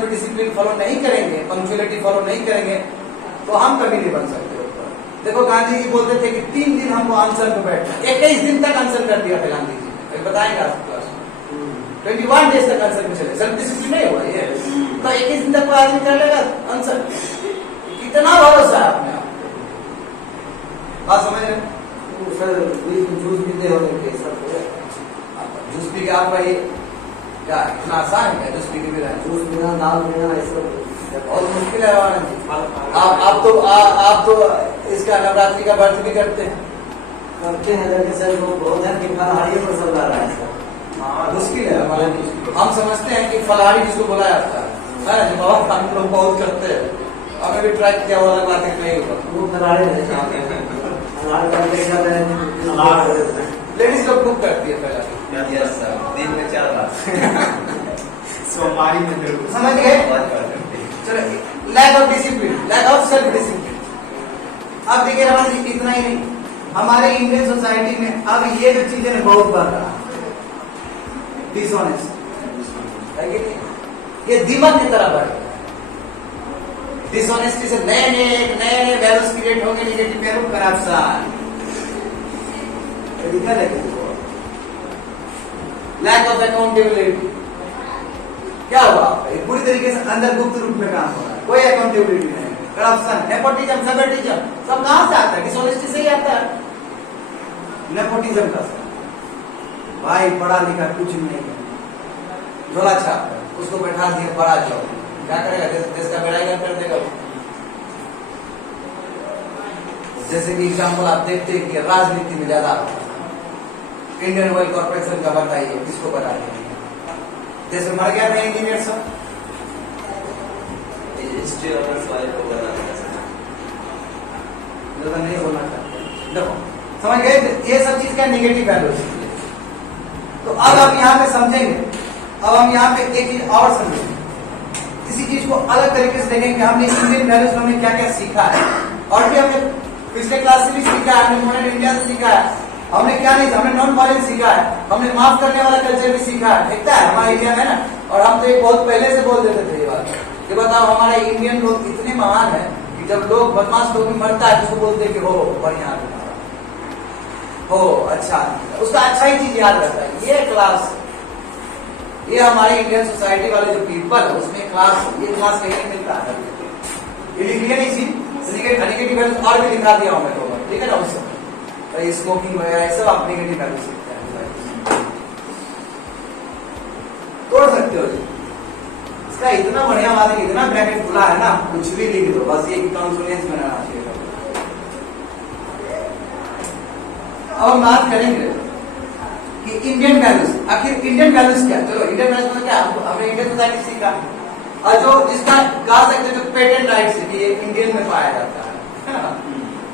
डिसिप्लिन फॉलो नहीं करेंगे, पंक्चुअलिटी फॉलो नहीं करेंगे, तो हम कभी नहीं बन सकते। देखो गांधी जी बोलते थे कि 3 दिन हमको आंसर पे बैठना, 21 दिन तक आंसर कर दिया था गांधी जी ने, बताएंगे आपको क्लास में। 21 डेज तक आंसर में चले, सेल्फ डिसिप्लिन नहीं हुआ ये, तो 21 दिन तक कोई आदमी कर लेगा आंसर? कितना भरोसा है अपने आप? बात समझ रहे? सर जूस पीते होने के सब जूस पी के आप भाई क्या इतना आसान है जूस पी के भी रहना? जूस पीना, दाल पीना, ये सब बहुत मुश्किल है आनंद जी। आप तो इसका नवरात्रि का व्रत भी करते हैं। करते हैं, लेकिन सर वो बहुत है कि फलाहारी पर सब ला रहा है सर। हाँ मुश्किल है हमारे। हम समझते हैं कि फलाहारी जिसको बोला जाता है जो बहुत हम लोग बहुत करते हैं, हमें भी ट्राई किया हुआ, अलग बात है नहीं होगा। वो फलाहारी नहीं चाहते हैं, फलाहारी करके क्या करें? लेडीज लोग बुक करती है पहला। यस सर, दिन में 4 बार सोमवारी में जरूर। समझ गए? चलो, lack of discipline, lack of self discipline. अब देखिए रमन जी, इतना ही नहीं, हमारे इंडियन सोसाइटी में अब ये जो चीजें बहुत बढ़ रहा है, डिसऑनेस्ट, ये दीमक की तरह बढ़ रहा है। डिसऑनेस्टी से नए नए वैल्यूज क्रिएट होंगे, negative value, corruption, lack of accountability. क्या हुआ? पूरी तरीके से अंदर गुप्त रूप में काम हो रहा है, कोई अकाउंटेबिलिटी नहीं, करप्शन, नेपोटिज्म, फेवरेटिज्म, सब कहां से आता है? डिसऑनेस्टी से ही आता है। नेपोटिज्म का भाई पढ़ा लिखा कुछ नहीं है, झोला छाप, उसको बैठा दिया बड़ा जॉब, क्या करेगा? देश का बेड़ा कर देगा। जैसे कि एग्जाम्पल आप देखते हैं कि राजनीति में ज्यादा इंडियन ऑयल कॉर्पोरेशन का बताइए, किसको बताइए? जैसे मर गया था इंजीनियर सब, हिस्ट्री ऑफ सॉइल को बताना नहीं होना चाहते। देखो समझ गए, ये सब चीज का निगेटिव वैल्यू। तो अब आप यहाँ पे समझेंगे, अब हम यहाँ पे एक चीज और समझेंगे, किसी चीज को अलग तरीके से देखेंगे कि हमने इंडियन वैल्यूज में क्या क्या सीखा है, और भी हमने पिछले क्लास से भी सीखा है, हमने मॉडर्न इंडिया से सीखा है, हमने क्या नहीं, हमने नॉन वायलेंस सीखा है, हमने माफ करने वाला कल्चर भी सीखा है। दिखता है हमारे इंडिया में ना, और हम तो एक बहुत पहले से बोल देते थे ये बात कि बताओ हमारे इंडियन लोग इतने महान है कि जब लोग बदमाश लोग भी मरता है तो उसको बोलते हैं कि हो बढ़िया हो, अच्छा, उसका अच्छा ही चीज याद रहता है। ये क्लास, ये हमारे इंडियन सोसाइटी वाले जो पीपल है उसमें क्लास, ये क्लास कहीं नहीं मिलता है। ये लिख लिया नहीं चीज, निगेटिव वैल्यूज और भी दिखा दिया हूं मैं तो, ठीक है ना? उससे तो स्मोकिंग वगैरह ये सब आप निगेटिव वैल्यू सीखते हैं, तोड़ सकते हो जी। इसका इतना बढ़िया बात है, इतना ब्रैकेट खुला है ना, कुछ भी लिख दो, बस ये कॉन्सोनेंस में रहना चाहिए। अब हम बात करेंगे कि इंडियन वैल्यूज, आखिर इंडियन वैल्यूज क्या? चलो इंडियन वैल्यूज मतलब क्या, हमने इंडियन सोसाइटी सीखा, और जो जिसका कह सकते हैं जो पेटेंट राइट से ये इंडियन में पाया जाता है।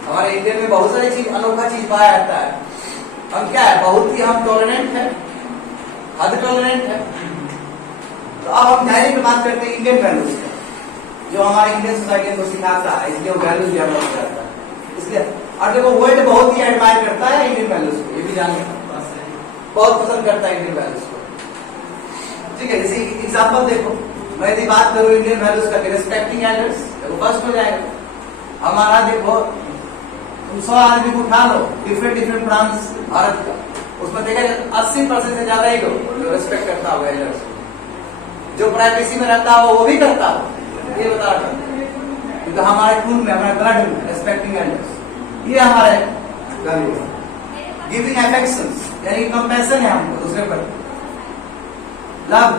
हमारे इंडियन में बहुत सारी चीज, अनोखा चीज पाया जाता है। हम क्या है, बहुत ही हम टॉलरेंट है, हद टॉलरेंट है। तो अब हम डायरेक्ट बात करते हैं इंडियन वैल्यूज का, जो हमारे इंडियन सोसाइटी को सिखाता है, इसलिए वो वैल्यूज डेवलप करता है। इसलिए और देखो वर्ल्ड बहुत ही एडमायर करता है इंडियन वैल्यूज को, ये भी जानिए, बहुत पसंद करता है इंडियन वैल्यूज को। ठीक है, जैसे एग्जाम्पल देखो, मैं यदि बात करूं इंडियन वैल्यूज का, रिस्पेक्टिंग एल्डर्स, देखो फर्स्ट हो जाएगा हमारा। देखो तुम 100 आदमी को उठा लो, डिफरेंट ब्रांच भारत का, उसमें देखा 80% से ज्यादा ही लोग जो रिस्पेक्ट करता होगा एल्डर्स, जो प्राइवेसी में रहता हो वो भी करता हो, ये बता रहा था। क्योंकि हमारे खून में, हमारे ब्लड में रिस्पेक्टिंग एल्डर्स, ये हमारे वैल्यू है। गिविंग अफेक्शंस, यानी कंपैशन है हमको दूसरे पर, लव,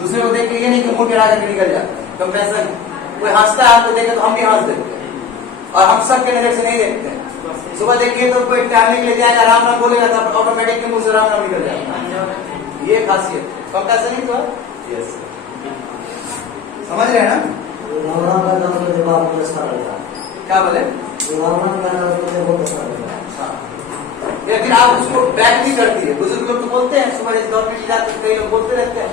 दूसरे को देख के ये नहीं कि मुंह टेढ़ा करके निकल जाता है, कंपैशन। कोई हंसता है आपको देखे तो हम भी हंस देते हैं, और हम सब के नजर से नहीं देखते हैं। सुबह देखिए तो कोई टहलने के लिए जाएगा, राम नाम बोलेगा तो ऑटोमेटिक के मुंह से राम नाम निकल जाएगा। ये खासियत कंपैशन ही तो है। यस समझ रहे हैं ना? उदाहरण करना उसको जब आपको अच्छा लगता है, क्या बोले? उदाहरण करना उसको जब बहुत अच्छा लगता है। हाँ। या फिर आप उसको बैक भी करती है। बुजुर्ग लोग तो बोलते हैं, सुबह जैसे दौड़ के जाते हैं, कई लोग बोलते रहते हैं,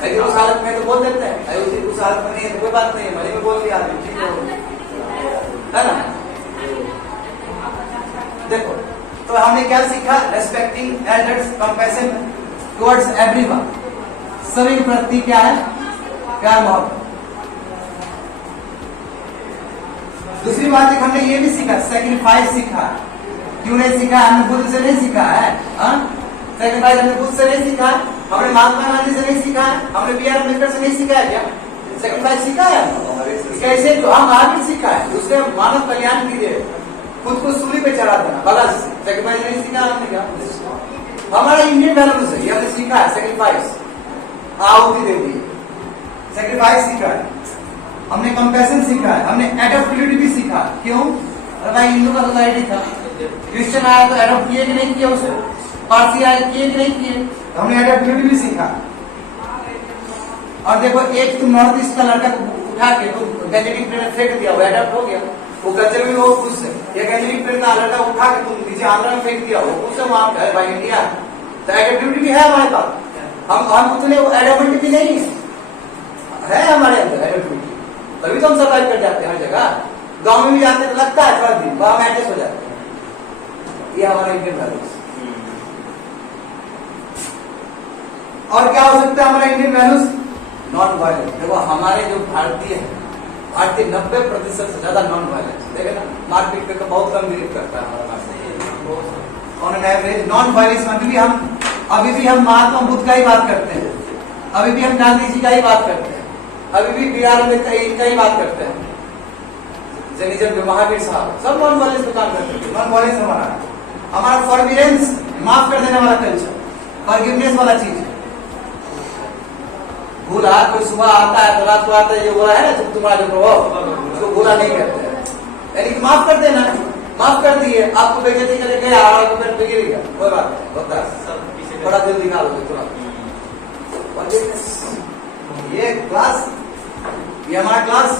अरे उस हालत में तो बोल देते हैं, अरे उस हालत में नहीं है तो कोई बात नहीं है, भले में बोल दिया आदमी, ठीक है ना? देखो, तो हमने क्या सीखा? Respecting elders, compassion towards everyone, सभी के प्रति क्या है? प्यार मोहब्बत। दूसरी बात एक हमने ये भी सीखा, सैक्रिफाइस सीखा। क्यों नहीं सीखा? हमने बुद्ध से नहीं सीखा है। सैक्रिफाइस हमने बुद्ध से नहीं सीखा, हमने महात्मा गांधी से नहीं सीखा है, हमने बी आर अम्बेडकर से नहीं सीखा है। क्या सैक्रिफाइस सीखा है? कैसे? तो हम आगे सीखा है, दूसरे मानव कल्याण के लिए खुद को सूली पे चढ़ा देना, बगा सैक्रिफाइस नहीं सीखा हमने। क्या हमारा इंडियन वैल्यूज है, ये हमने सीखा है। सैक्रिफाइस, आहुति दे दी, सैक्रिफाइस सीखा है हमने। कंपैशन सीखा है हमने। एडप्टेबिलिटी भी सीखा। क्यों? अरे भाई हिंदू का सोसाइटी था, क्रिश्चियन आया तो एडप्ट किए कि नहीं किए, उसे पारसी आए किए कि नहीं किए, तो हमने एडप्टेबिलिटी भी सीखा। और देखो, एक तुम नॉर्थ ईस्ट का लड़का को उठा के तुम गंजनी पेड़ में फेंक दिया, वो एडप्ट हो गया, वो कल्चर में वो खुश है। ये गंजनी पेड़ का लड़का उठा के तुम नीचे आंध्र में फेंक दिया, वो खुश है वहां पे, भाई इंडिया। तो एडप्टेबिलिटी भी है हमारे पास। हम उतने एडप्टेबिलिटी नहीं है हमारे अंदर एडप्टेबिलिटी, तभी तो हम सर्वाइव कर जाते हैं हर जगह। गांव में भी जाते तो लगता है थोड़ा दिन, वहां में एडजस्ट हो जाते हैं। ये हमारा इंडियन वैल्यूज। और क्या हो सकता है हमारा इंडियन वैल्यूज? Non violence. देखो हमारे जो भारतीय है, भारतीय 90% से ज्यादा नॉन वायलेंस। देखे ना, मारपीट पे बहुत कम विरोध करता है हमारा पास। On an average non violence. अभी भी हम महात्मा बुद्ध का ही बात करते हैं, अभी भी हम गांधी जी का ही बात करते हैं, अभी भी बिहार में का ही बात करते हैं। जैनिज्म महावीर साहब सब नॉन वायलेंस पे काम करते हैं। नॉन वायलेंस हमारा फॉरगिवेंस, माफ कर देने वाला कल्चर, फॉरगिवनेस वाला चीज है। भूला कोई सुबह आता है तो रात को आता है, ये बोला है ना तुम्हारा जो प्रभाव, उसको भूला नहीं करते हैं, यानी कि माफ कर देना। माफ कर दिए, आपको बेइज्जती करके गया और आपको पेट पे गिर गया, कोई बात नहीं, होता है, बड़ा दिल निकाल दो तुरंत। ये क्लास, ये हमारा क्लास।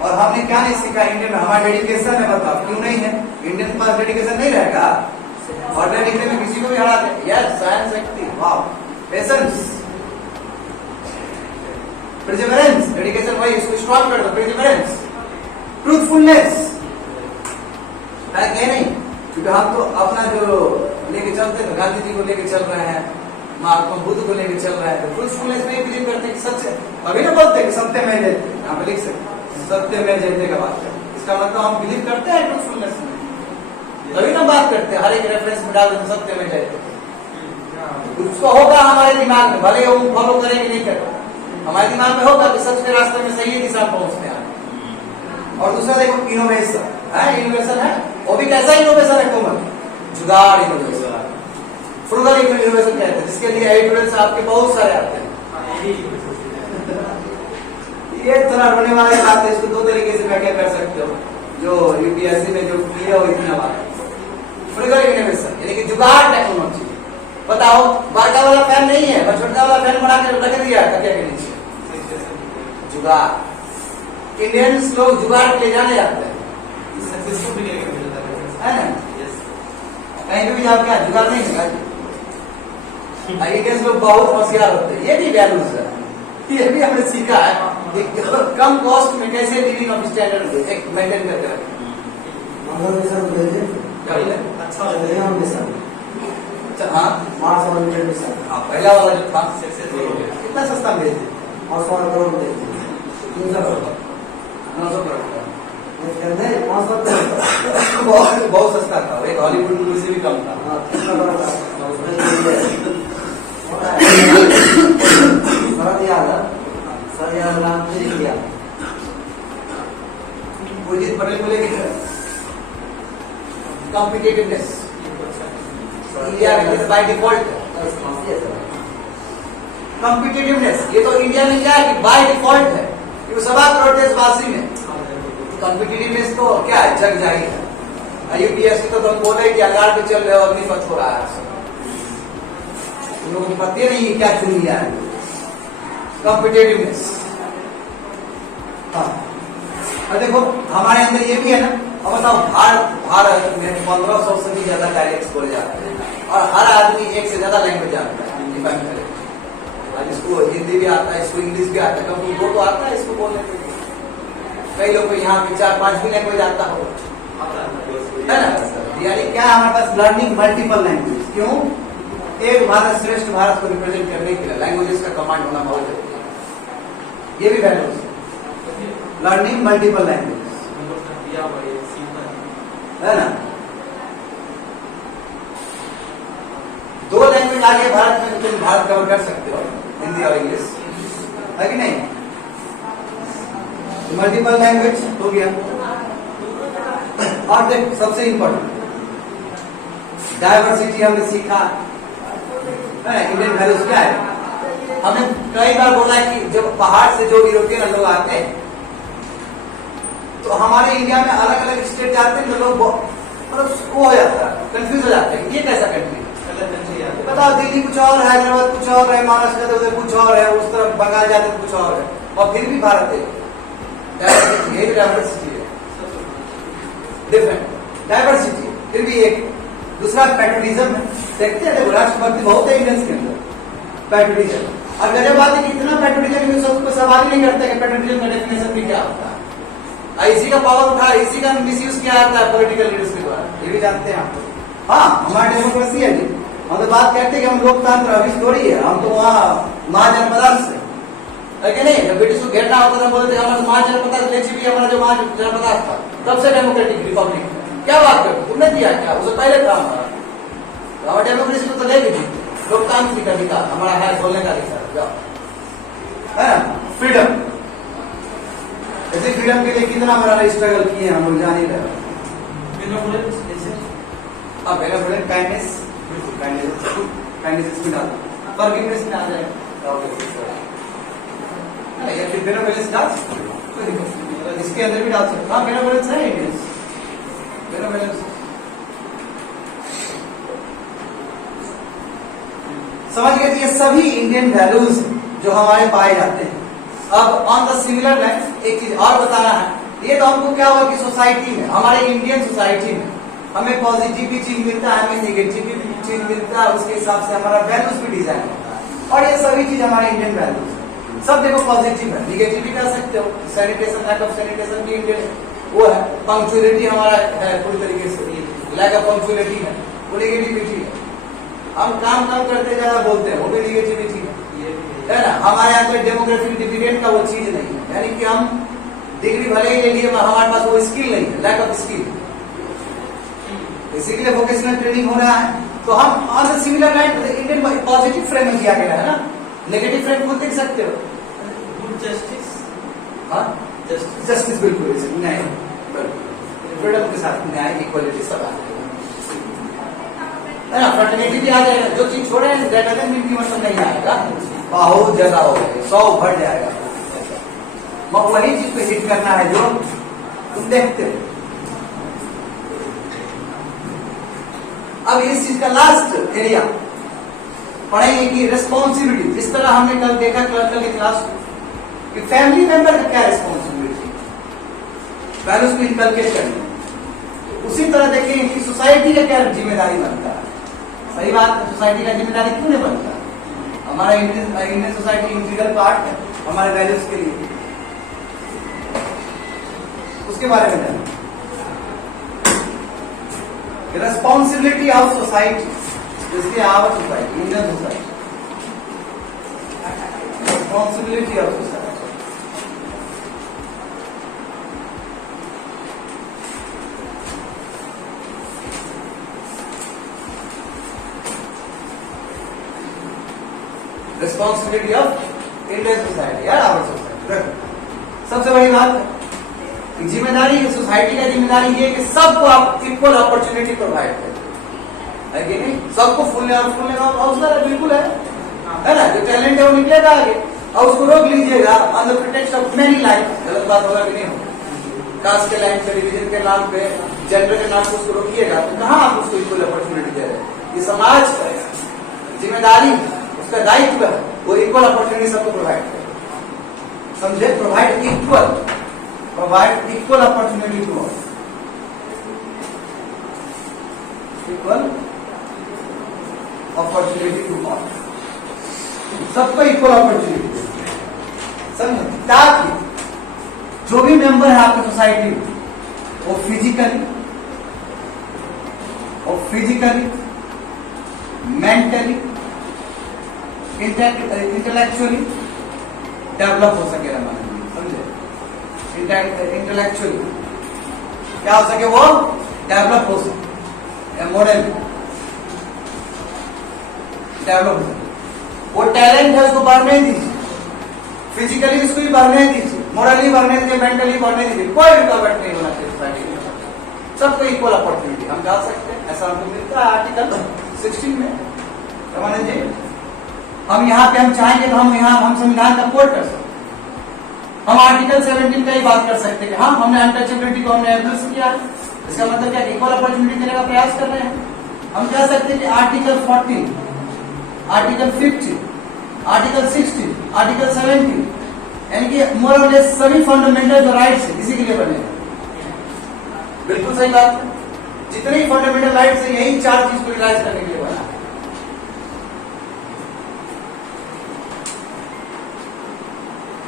और हमने क्या नहीं सीखा इंडियन में? हमारा डेडिकेशन है, बताओ क्यों नहीं है? इंडियन के पास डेडिकेशन नहीं रहेगा, ऑर्डर लिखने में किसी को भी हरा दे। यस, साइंस शक्ति, वाव, पेशेंस, परसेवरेंस, डेडिकेशन, वही इसको स्ट्रॉन्ग कर दो, परसेवरेंस, ट्रूथफुलनेस है क्या नहीं? क्योंकि हम तो अपना जो लेके चलते हैं, गांधी जी को लेके चल रहे हैं, महात्मा बुद्ध को लेके चल रहे हैं, तो ट्रूथफुलनेस में बिलीव करते हैं कि सच, अभी ना बोलते हैं कि सत्य में जयते, यहाँ पे लिख सकते सत्य में जयते का बात करते, इसका मतलब हम बिलीव करते हैं ट्रूथफुलनेस में, तभी ना बात करते हैं। हर एक रेफरेंस में डाल देते सत्य में जयते, उसको होगा हमारे दिमाग में, भले वो फॉलो करें कि नहीं करें, हमारे दिमाग में होगा कि सच के रास्ते में सही दिशा पहुंचते हैं। और दूसरा देखो, इनोवेशन है, इनोवेशन है, वो भी कैसा इनोवेशन है कोमल? जुगाड़ इनोवेशन, फ्रूगल इनोवेशन कहते हैं, जिसके लिए एडिटोरियल्स आपके बहुत सारे आते हैं। ये थोड़ा रोने वाली बात है, इसको दो तरीके से व्याख्या कर सकते हो, जो यूपीएससी में जो किया हो इतना बात। फ्रूगल इनोवेशन यानी कि जुगाड़ टेक्नोलॉजी। बताओ, बड़का वाला फैन नहीं है, बस छोटा वाला फैन बना के रख दिया तकिया के नीचे, जुगाड़। इंडियंस लोग जुगाड़ के लिए जाने जाते हैं, है ना? कहीं पे भी जाओ, क्या जुगाड़ नहीं है? इंडियंस लोग बहुत होशियार होते हैं, ये भी वैल्यूज है, ये भी हमने सीखा है। कम कॉस्ट में कैसे लिविंग ऑफ स्टैंडर्ड एक मेंटेन करके रखें। हाँ, पहला वाला जो था कितना सस्ता भेज दिया, 900 करोड़ दे 900 करोड़ बहुत सस्ता था, एक हॉलीवुड मूवी से भी कम था। उर्जित पटेल बोले कि कॉम्पिटिटिवनेस इंडिया में बाय डिफॉल्ट, कॉम्पिटिटिवनेस ये तो इंडिया में क्या है कि बाय डिफॉल्ट है, ये 7 करोड़ देशवासी में कॉम्पिटिटिवनेस तो क्या है, जग जाहिर है। यूपीएससी तो तुम बोले कि अगाड़ पे चल रहे हो, अग्निपथ हो रहा है, तुम लोगों को पता नहीं है क्या चुन लिया है, कॉम्पिटेटिवनेस। हाँ, और देखो हमारे अंदर ये भी है ना। अब बताओ भारत में 1500 से भी ज्यादा डायलेक्ट्स बोले जाते हैं और हर आदमी एक से ज्यादा लैंग्वेज जानता है। डिपेंड करे, आज इसको हिंदी भी आता है, इसको इंग्लिश भी आता है, क्योंकि वो तो आता है इसको बोलने के लिए। कई लोग को यहाँ पे 4-5 भी लैंग्वेज आता हो, है ना। यानी क्या है हमारे पास लर्निंग मल्टीपल लैंग्वेज। क्यों? एक भारत श्रेष्ठ भारत को रिप्रेजेंट करने के लिए लैंग्वेजेस का कमांड होना बहुत जरूरी है। ये भी वैल्यूज है, लर्निंग मल्टीपल लैंग्वेज, है ना। 2 लैंग्वेज आगे भारत में तुम भारत कवर कर सकते हो, हिंदी और इंग्लिश, है कि नहीं। मल्टीपल लैंग्वेज हो गया। और देख सबसे इंपॉर्टेंट डायवर्सिटी हमने सीखा, है ना। इंडियन वैल्यूज क्या है? हमने कई बार बोला है कि जब बाहर से जो यूरोपियन लोग आते हैं तो हमारे इंडिया में अलग अलग स्टेट जाते हैं तो लोग मतलब वो हो जाता है, कंफ्यूज हो जाते हैं, ये कैसा कंट्री है। बताओ, दिल्ली कुछ और है, हैदराबाद कुछ और है, महाराष्ट्र जाते उधर कुछ और है, उस तरफ बंगाल जाते तो कुछ और है, और फिर भी भारत है। डायवर्सिटी है, डिफरेंट डायवर्सिटी, फिर भी एक दूसरा पैट्रियटिज्म है। देखते हैं देखो राष्ट्रभक्ति बहुत है इंडियंस के अंदर, पैट्रियटिज्म। और गजब बात है कि इतना पैट्रियटिज्म सबको सवाल ही नहीं करते कि पैट्रियटिज्म का डेफिनेशन भी क्या होता है। इसी का पावर उठा, इसी का मिसयूज किया जाता है पॉलिटिकल लीडर्स के द्वारा, ये भी जानते हैं आप। हाँ, हमारी डेमोक्रेसी है जी, हम तो बात कहते हैं कि हम लोकतंत्र अभी थोड़ी है, हम तो वहाँ महाजनपदांश से है कि नहीं। जब ब्रिटिश को घेरना होता था बोलते हमारा महाजनपदांश ले भी हमारा जो महाजनपदांश था तब से डेमोक्रेटिक रिपब्लिक। क्या बात करते, तुमने दिया क्या? उससे पहले था हमारा डेमोक्रेसी को तो लेगी थी, लोकतांत्रिक अधिकार हमारा है, बोलने का अधिकार, है ना, फ्रीडम। ऐसे फ्रीडम के लिए कितना बड़ा स्ट्रगल किए हम लोग, जान ही रहे। काइंडनेस, काइंडनेस इसमें डाल, फॉरगिवनेस में आ जाएगा, या फिर बेनेवोलेंस डाल, इसके अंदर भी डाल सकते। हाँ, बेनेवोलेंस है इंडियंस, बेनेवोलेंस। समझ गए? ये सभी इंडियन वैल्यूज जो हमारे पाए जाते हैं। अब ऑन द सिमिलर लाइन एक चीज और बताना है, ये तो हमको क्या हुआ कि सोसाइटी में, हमारे इंडियन सोसाइटी में हमें पॉजिटिव भी चीज मिलता है, हमें निगेटिव भी चीज मिलता है, उसके हिसाब से हमारा वैल्यूज भी डिजाइन होता है। और ये सभी चीज हमारे इंडियन वैल्यूज है। सब देखो पॉजिटिव है, निगेटिव भी कर सकते हो, सैनिटेशन, लैक ऑफ सैनिटेशन भी इंडियन वो है, पंक्चुअलिटी हमारा है पूरी तरीके से, लैक ऑफ पंक्चुअलिटी है, वो निगेटिविटी है। हम काम करते ज्यादा बोलते हैं, वो भी निगेटिविटी है ना। हमारे यहाँ कोई डेमोग्राफिक डिविडेंड का वो चीज नहीं है, यानी कि हम डिग्री भले ही ले लिए, हमारे पास वो स्किल नहीं है, लैक ऑफ स्किल। इसीलिए वोकेशनल ट्रेनिंग हो रहा है। तो हम on the similar line Indian positive frame में किया गया है ना, नेगेटिव फ्रेम खुद देख सकते हो। जस्टिस, हाँ जस्टिस बिल्कुल न्याय, फ्रीडम के साथ न्याय, इक्वलिटी सब आ जाएगा, है ना। फ्रेटर्निटी भी आ जाएगा। जो चीज छोड़े हैं दैट डजंट मीन कि मतलब नहीं आएगा, बहुत ज्यादा हो गए, 100 बढ़ जाएगा। वही चीज पे हिट करना है जो तुम देखते हो। अब इस चीज का लास्ट एरिया पढ़ेंगे कि रिस्पॉन्सिबिलिटी। जिस तरह हमने कल देखा कल की क्लास कि फैमिली मेंबर का क्या रिस्पॉन्सिबिलिटी, वैल्यूज को इनकलकेट करनी, उसी तरह देखेंगे कि सोसाइटी का क्या जिम्मेदारी बनता है। सही बात है, सोसाइटी का जिम्मेदारी क्यों नहीं बनता? हमारा इंडियन सोसाइटी इंटीग्रल पार्ट है हमारे वैल्यूज के लिए, उसके बारे में जाना। रेस्पॉन्सिबिलिटी ऑफ सोसाइटी, जिसके our society, Indian society, responsibility of society. Responsibility of Indian society या आवर सोसाइटी। सबसे बड़ी बात जिम्मेदारी, सोसाइटी का जिम्मेदारी ये है कि सबको आप इक्वल अपॉर्चुनिटी प्रोवाइड करें, है कि नहीं? सबको फूलने का अवसर है, बिल्कुल है ना। जो टैलेंट है वो निकलेगा आगे, और उसको रोक लीजिएगा on the pretext of many line. गलत बात होगा कि नहीं होगा? कास्ट के लाइन पे, रिलीजन के नाम पे, जेंडर के नाम पे उसको रोकिएगा तो कहाँ आप उसको इक्वल अपॉर्चुनिटी दे रहे हैं? ये समाज का जिम्मेदारी उसका दायित्व है वो इक्वल अपॉर्चुनिटी सबको प्रोवाइड करे। समझे? Provide equal opportunity to all, equal opportunity to all, सबको इक्वल अपॉर्चुनिटी, समझे? ताकि जो भी मेंबर है आपकी सोसाइटी में वो फिजिकली, मेंटली, इंटेलेक्चुअली डेवलप हो सके, समझे? इंटेलेक्चुअली क्या हो सके, वो डेवलप हो सके, मॉडल डेवलप हो सके। वो टैलेंट है उसको बढ़ने दीजिए, फिजिकली उसको भी बढ़ने दीजिए, मॉरली बढ़ने दीजिए, मेंटली बढ़ने दीजिए, कोई रुकावट नहीं होना चाहिए सोसाइटी में, सबको इक्वल अपॉर्चुनिटी हम डाल सकते हैं। ऐसा हमको मिलता है आर्टिकल 16 में। रमानंद जी, हम यहाँ पे हम चाहेंगे तो हम संविधान का कोट कर सकते हैं, हम आर्टिकल 17 का ही बात कर सकते हैं कि हाँ हमने अनटचेबिलिटी को हमने एब्यूज किया है, इसका मतलब क्या, इक्वल अपॉर्चुनिटी देने का प्रयास कर रहे हैं। हम कह सकते हैं कि आर्टिकल 14, आर्टिकल 15, आर्टिकल 16, आर्टिकल 17 यानी कि मोर और लेस सभी फंडामेंटल जो राइट्स है इसी के लिए बने हैं। बिल्कुल सही बात है, जितने ही फंडामेंटल राइट्स है यही 4 चीज को रियलाइज करने के लिए बना है।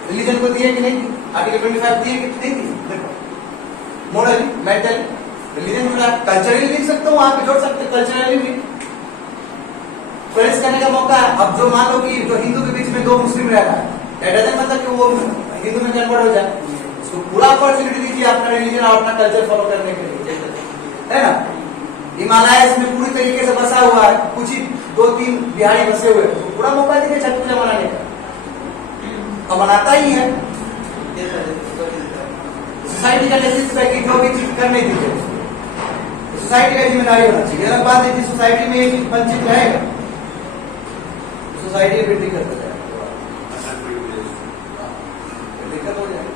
रिलीजन को दिए कि नहीं, आर्टिकल 25 दिए कि नहीं दिए? देखो, मोरली, मेंटली, रिलीजन जुड़ा, कल्चरली लिख सकते हो, वहां पे जोड़ सकते हो, कल्चरली भी प्रेस करने का मौका है। अब जो मान लो कि जो हिंदू के बीच में 2 मुस्लिम रहता है, मतलब कि वो हिंदू में कन्वर्ट हो जाए, उसको पूरा अपॉर्चुनिटी दीजिए अपना रिलीजन और अपना कल्चर फॉलो करने के लिए, है ना? हिमालय में पूरी तरीके से बसा हुआ है, कुछ ही 2-3 बिहारी बसे हुए, उसको पूरा मौका दीजिए छठ पूजा मनाने का, अब मनाता ही है। सोसाइटी का नेतृत्व है कि जो भी चीज करने दीजिए, सोसाइटी का जिम्मेदारी होना चाहिए। अलग बात है कि सोसाइटी में एक वंचित रहेगा, सोसाइटी वृद्धि करता जाएगा, दिक्कत हो जाएगी।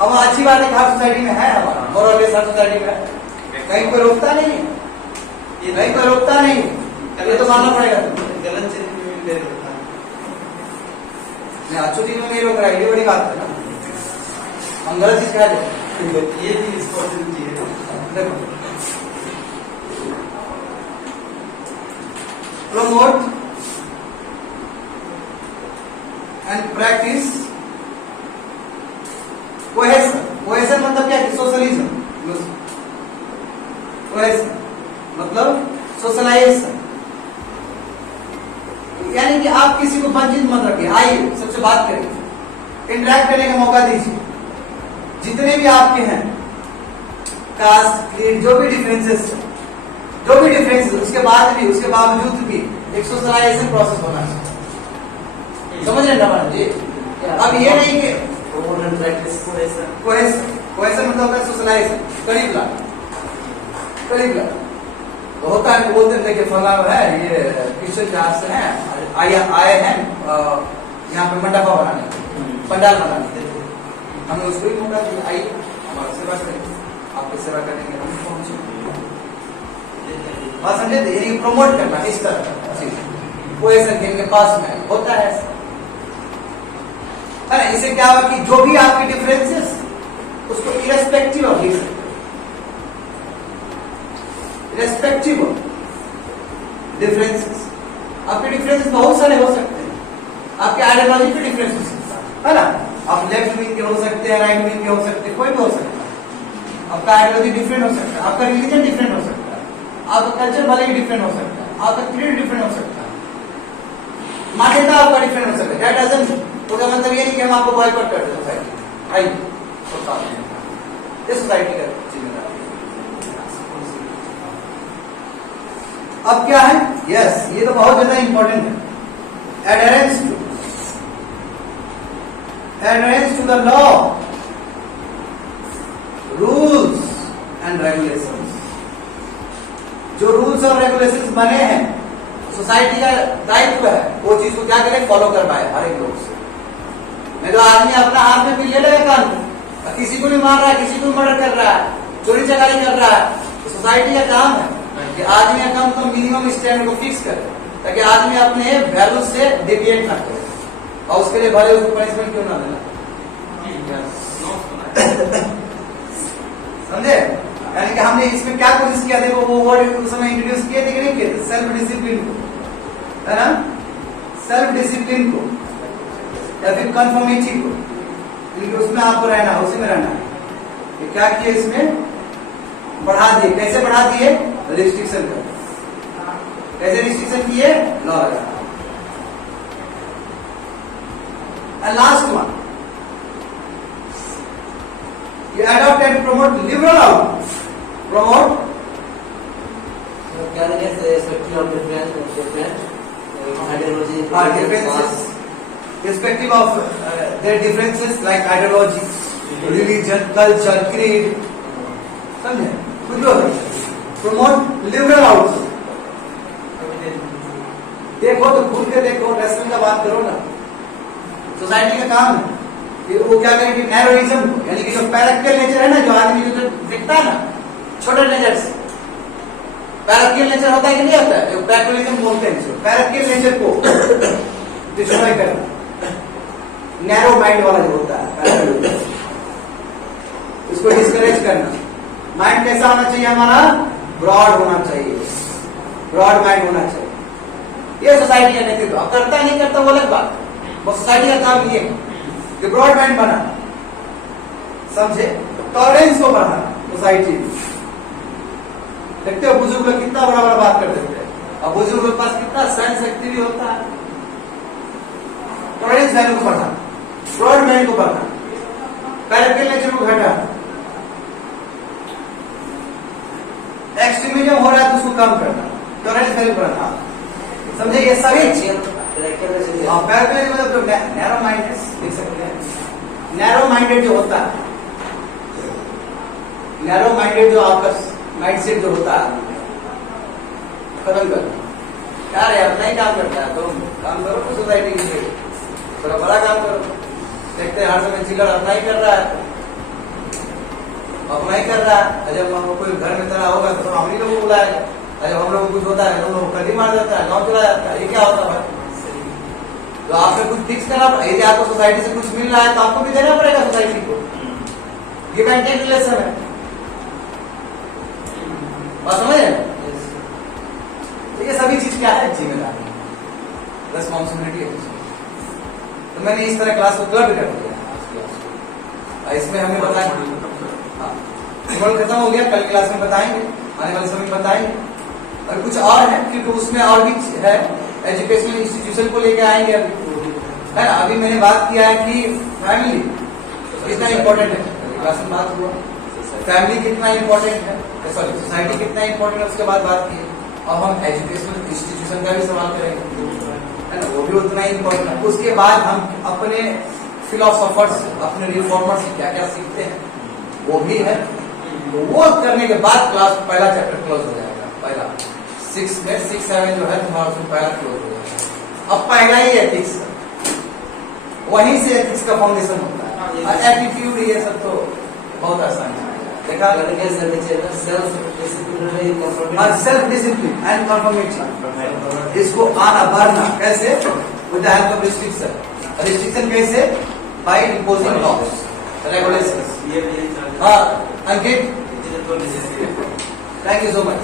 अब अच्छी बात है कि हर सोसाइटी में है, हमारा मोरल हर सोसाइटी में है, कहीं कोई रोकता नहीं है, कहीं कोई रोकता नहीं, ये तो मानना पड़ेगा। गलत चीज में भी नहीं, अच्छी चीज में नहीं रोक रहा है, ये बड़ी बात है ना। हम गलत चीज कह दें, ये भी रिस्पॉन्सिबिलिटी है। देखो, promote and practice cohesion मतलब क्या है? सोशलिज्म। cohesion मतलब सोशलाइजेशन, यानी कि आप किसी को वंचित मत रखिए, आइए सबसे बात करिए, इंटरेक्ट करने का मौका दीजिए, जितने भी आपके हैं कास्ट, क्रीड, जो भी डिफरेंसेस उसके बावजूद भी एक सोशलाइजेशन प्रोसेस होना चाहिए। समझ रहे हैं जी? अब ये नहीं कि कोहेशन मतलब होता है सोशलाइजेशन, करीब ला तो होता है। बोलते हैं देखिए फला है, ये क्रिश्चियन जात से हैं, आए हैं यहाँ पे मंडपा बनाने, पंडाल बनाने, हमें उसको ही मौका दिया, आइए हमारी सेवा करेंगे, आपकी सेवा करेंगे, हम पहुंचे। बात समझे? यही प्रमोट करना इस तरह कोहेशन के पास में होता है ना। इसे क्या हुआ कि जो भी आपकी डिफरेंसेस उसको इरेस्पेक्टिव ऑफ डिफरेंसेस, आपके डिफरेंसेस बहुत सारे हो सकते हैं, आपके आइडियोलॉजी के डिफरेंसेस है ना, आप लेफ्ट विंग के हो सकते हैं, राइट विंग के हो सकते हैं, कोई भी हो सकता है, आपका आइडियोलॉजी डिफरेंट हो सकता है, आपका रिलीजन डिफरेंट हो सकता है, आपका कल्चर भले ही डिफरेंट हो सकता है, आपका क्रीड डिफरेंट हो सकता है, मान्यता आपका डिफरेंट हो सकता है। दैट डजंट, उसका मतलब ये नहीं कि हम आपको बॉयकॉट कर दें सोसाइटी, आइए ये सोसाइटी का जिम्मेदारी। अब क्या है? यस, ये तो बहुत ज्यादा इंपॉर्टेंट है, adherence to the law, rules and regulations. जो रूल्स और रेगुलेशंस बने हैं, सोसाइटी का दायित्व है वो चीज को क्या करें, फॉलो करवाए हर एक लोग से। नहीं तो आदमी अपना हाथ में फिर ले लेगा कानून, किसी को भी मार रहा है, किसी को मर्डर कर रहा है, चोरी चकारी कर रहा है, तो सोसाइटी का काम है कि आदमी कम मिनिमम स्टैंडर्ड को फिक्स करे, ताकि आदमी अपने वैल्यू से डेविएट ना करे, और उसके लिए भले उसको पनिशमेंट क्यों ना देना। समझे? यानी कि हमने इसमें क्या कोशिश किया, देखो वो वर्ड उस समय इंट्रोड्यूस किए थे कि नहीं किए थे, सेल्फ डिसिप्लिन को, है ना, सेल्फ डिसिप्लिन को या फिर कन्फर्मिटी को, क्योंकि उसमें आपको रहना है, उसी में रहना है। ये क्या किए, इसमें बढ़ा दिए। कैसे बढ़ा दिए? रिस्ट्रिक्शन कर, कैसे रिस्ट्रिक्शन किए? लॉ लगा। Last one, you adopt and promote liberal outlook. Promote careless spectrum of different ideology, differences, irrespective of their differences like ideology, religion, culture, creed. समझे? कुछ भी होता है। Promote liberal outlook. देखो तो खुद के देखो, रेस्टोरेंट का बात करो ना। सोसाइटी का काम है कि वो क्या करेंगे, नैरोइज्म को, यानी कि जो पैराक्टिकल नेचर है ना, जो आदमी जो दिखता है ना छोटे नेचर से, पैराक्टिकल नेचर होता है कि नहीं होता है, जो पैराक्टिकलिज्म बोलते हैं, पैराक्टिकल नेचर को डिस्ट्रॉय करना, नैरो माइंड वाला जो होता है इसको डिस्करेज करना। माइंड कैसा होना चाहिए हमारा? ब्रॉड होना चाहिए, ब्रॉड माइंड होना चाहिए। ये सोसाइटी का नेतृत्व, करता नहीं करता वो अलग बात, वो सोसाइटी का काम ये कि ब्रॉड माइंड बना, समझे, टॉलरेंस को बढ़ाना सोसाइटी में। देखते हो बुजुर्ग लोग कितना बड़ा बड़ा बात कर देते हैं, और बुजुर्ग के पास कितना सहन शक्ति भी होता है। टॉलरेंस वैल्यू को बढ़ाना, ब्रॉड माइंड को बढ़ाना, पैराक्टिकल नेचर को घटाना, एक्सट्रीमिज्म हो रहा है तो उसको कम करना, टॉलरेंस वैल्यू बढ़ाना। समझे? ये सभी पैराक्टिकल मतलब जो नैरो माइंडेड, देख सकते हैं नैरो माइंडेड जो होता है, नैरो माइंडेड जो आपका माइंडसेट जो होता है, खत्म कर। क्या रे अपना ही काम करता है तो काम करो तो सोसाइटी के लिए थोड़ा बड़ा काम करो। देखते हैं हर समय चिल्लर अपना ही कर रहा है, अपना ही कर रहा है। जब कोई घर में तरह होगा तो हम ही लोगों को बुलाएगा, जब हम लोग को कुछ होता है हम लोग कदी मार देता है, गाँव चला जाता है। ये क्या होता है? तो आपको कुछ फिक्स करना पड़ेगा। यदि आपको सोसाइटी से कुछ मिल रहा है तो आपको भी देना पड़ेगा सोसाइटी को। गिव एंड टेक रिलेशन है, बात समझ? ये सभी चीज क्या है? जिम्मेदारी, रिस्पॉन्सिबिलिटी है। तो मैंने इस तरह क्लास को क्लब कर दिया आज क्लास को। इसमें हमने बताया, हाँ खत्म हो गया, कल क्लास में बताएंगे, आने वाले समय में बताएंगे। और कुछ और है क्योंकि उसमें और भी है, एजुकेशनल इंस्टीट्यूशन को लेके आएंगे अभी, है ना। अभी मैंने बात किया है कि फैमिली कितना इम्पोर्टेंट है, क्लास में बात हुआ फैमिली कितना इम्पोर्टेंट है, सॉरी सोसाइटी कितना इम्पोर्टेंट है, उसके बाद बात की। अब हम एजुकेशनल इंस्टीट्यूशन का भी सवाल करेंगे, है ना, वो भी उतना ही इम्पोर्टेंट है। उसके बाद हम अपने फिलोसोफर्स, अपने रिफॉर्मर्स से क्या क्या सीखते हैं वो भी है। तो वो करने के बाद क्लास पहला चैप्टर क्लोज हो जाएगा। पहला 6 में 6, 7 जो है तुम्हारा उसमें पहला क्लोज हो जाएगा। अब पहला ही एथिक्स, वहीं से एथिक्स का फाउंडेशन होता है। एटीट्यूड ये सब तो बहुत आसान है, देखा। सेल्फ डिसिप्लिन एंड कन्फर्मेशन, इसको आना बढ़ना कैसे? With the help of restriction. Restriction कैसे? By imposing laws, regulations. हाँ, Ankit, thank you so much.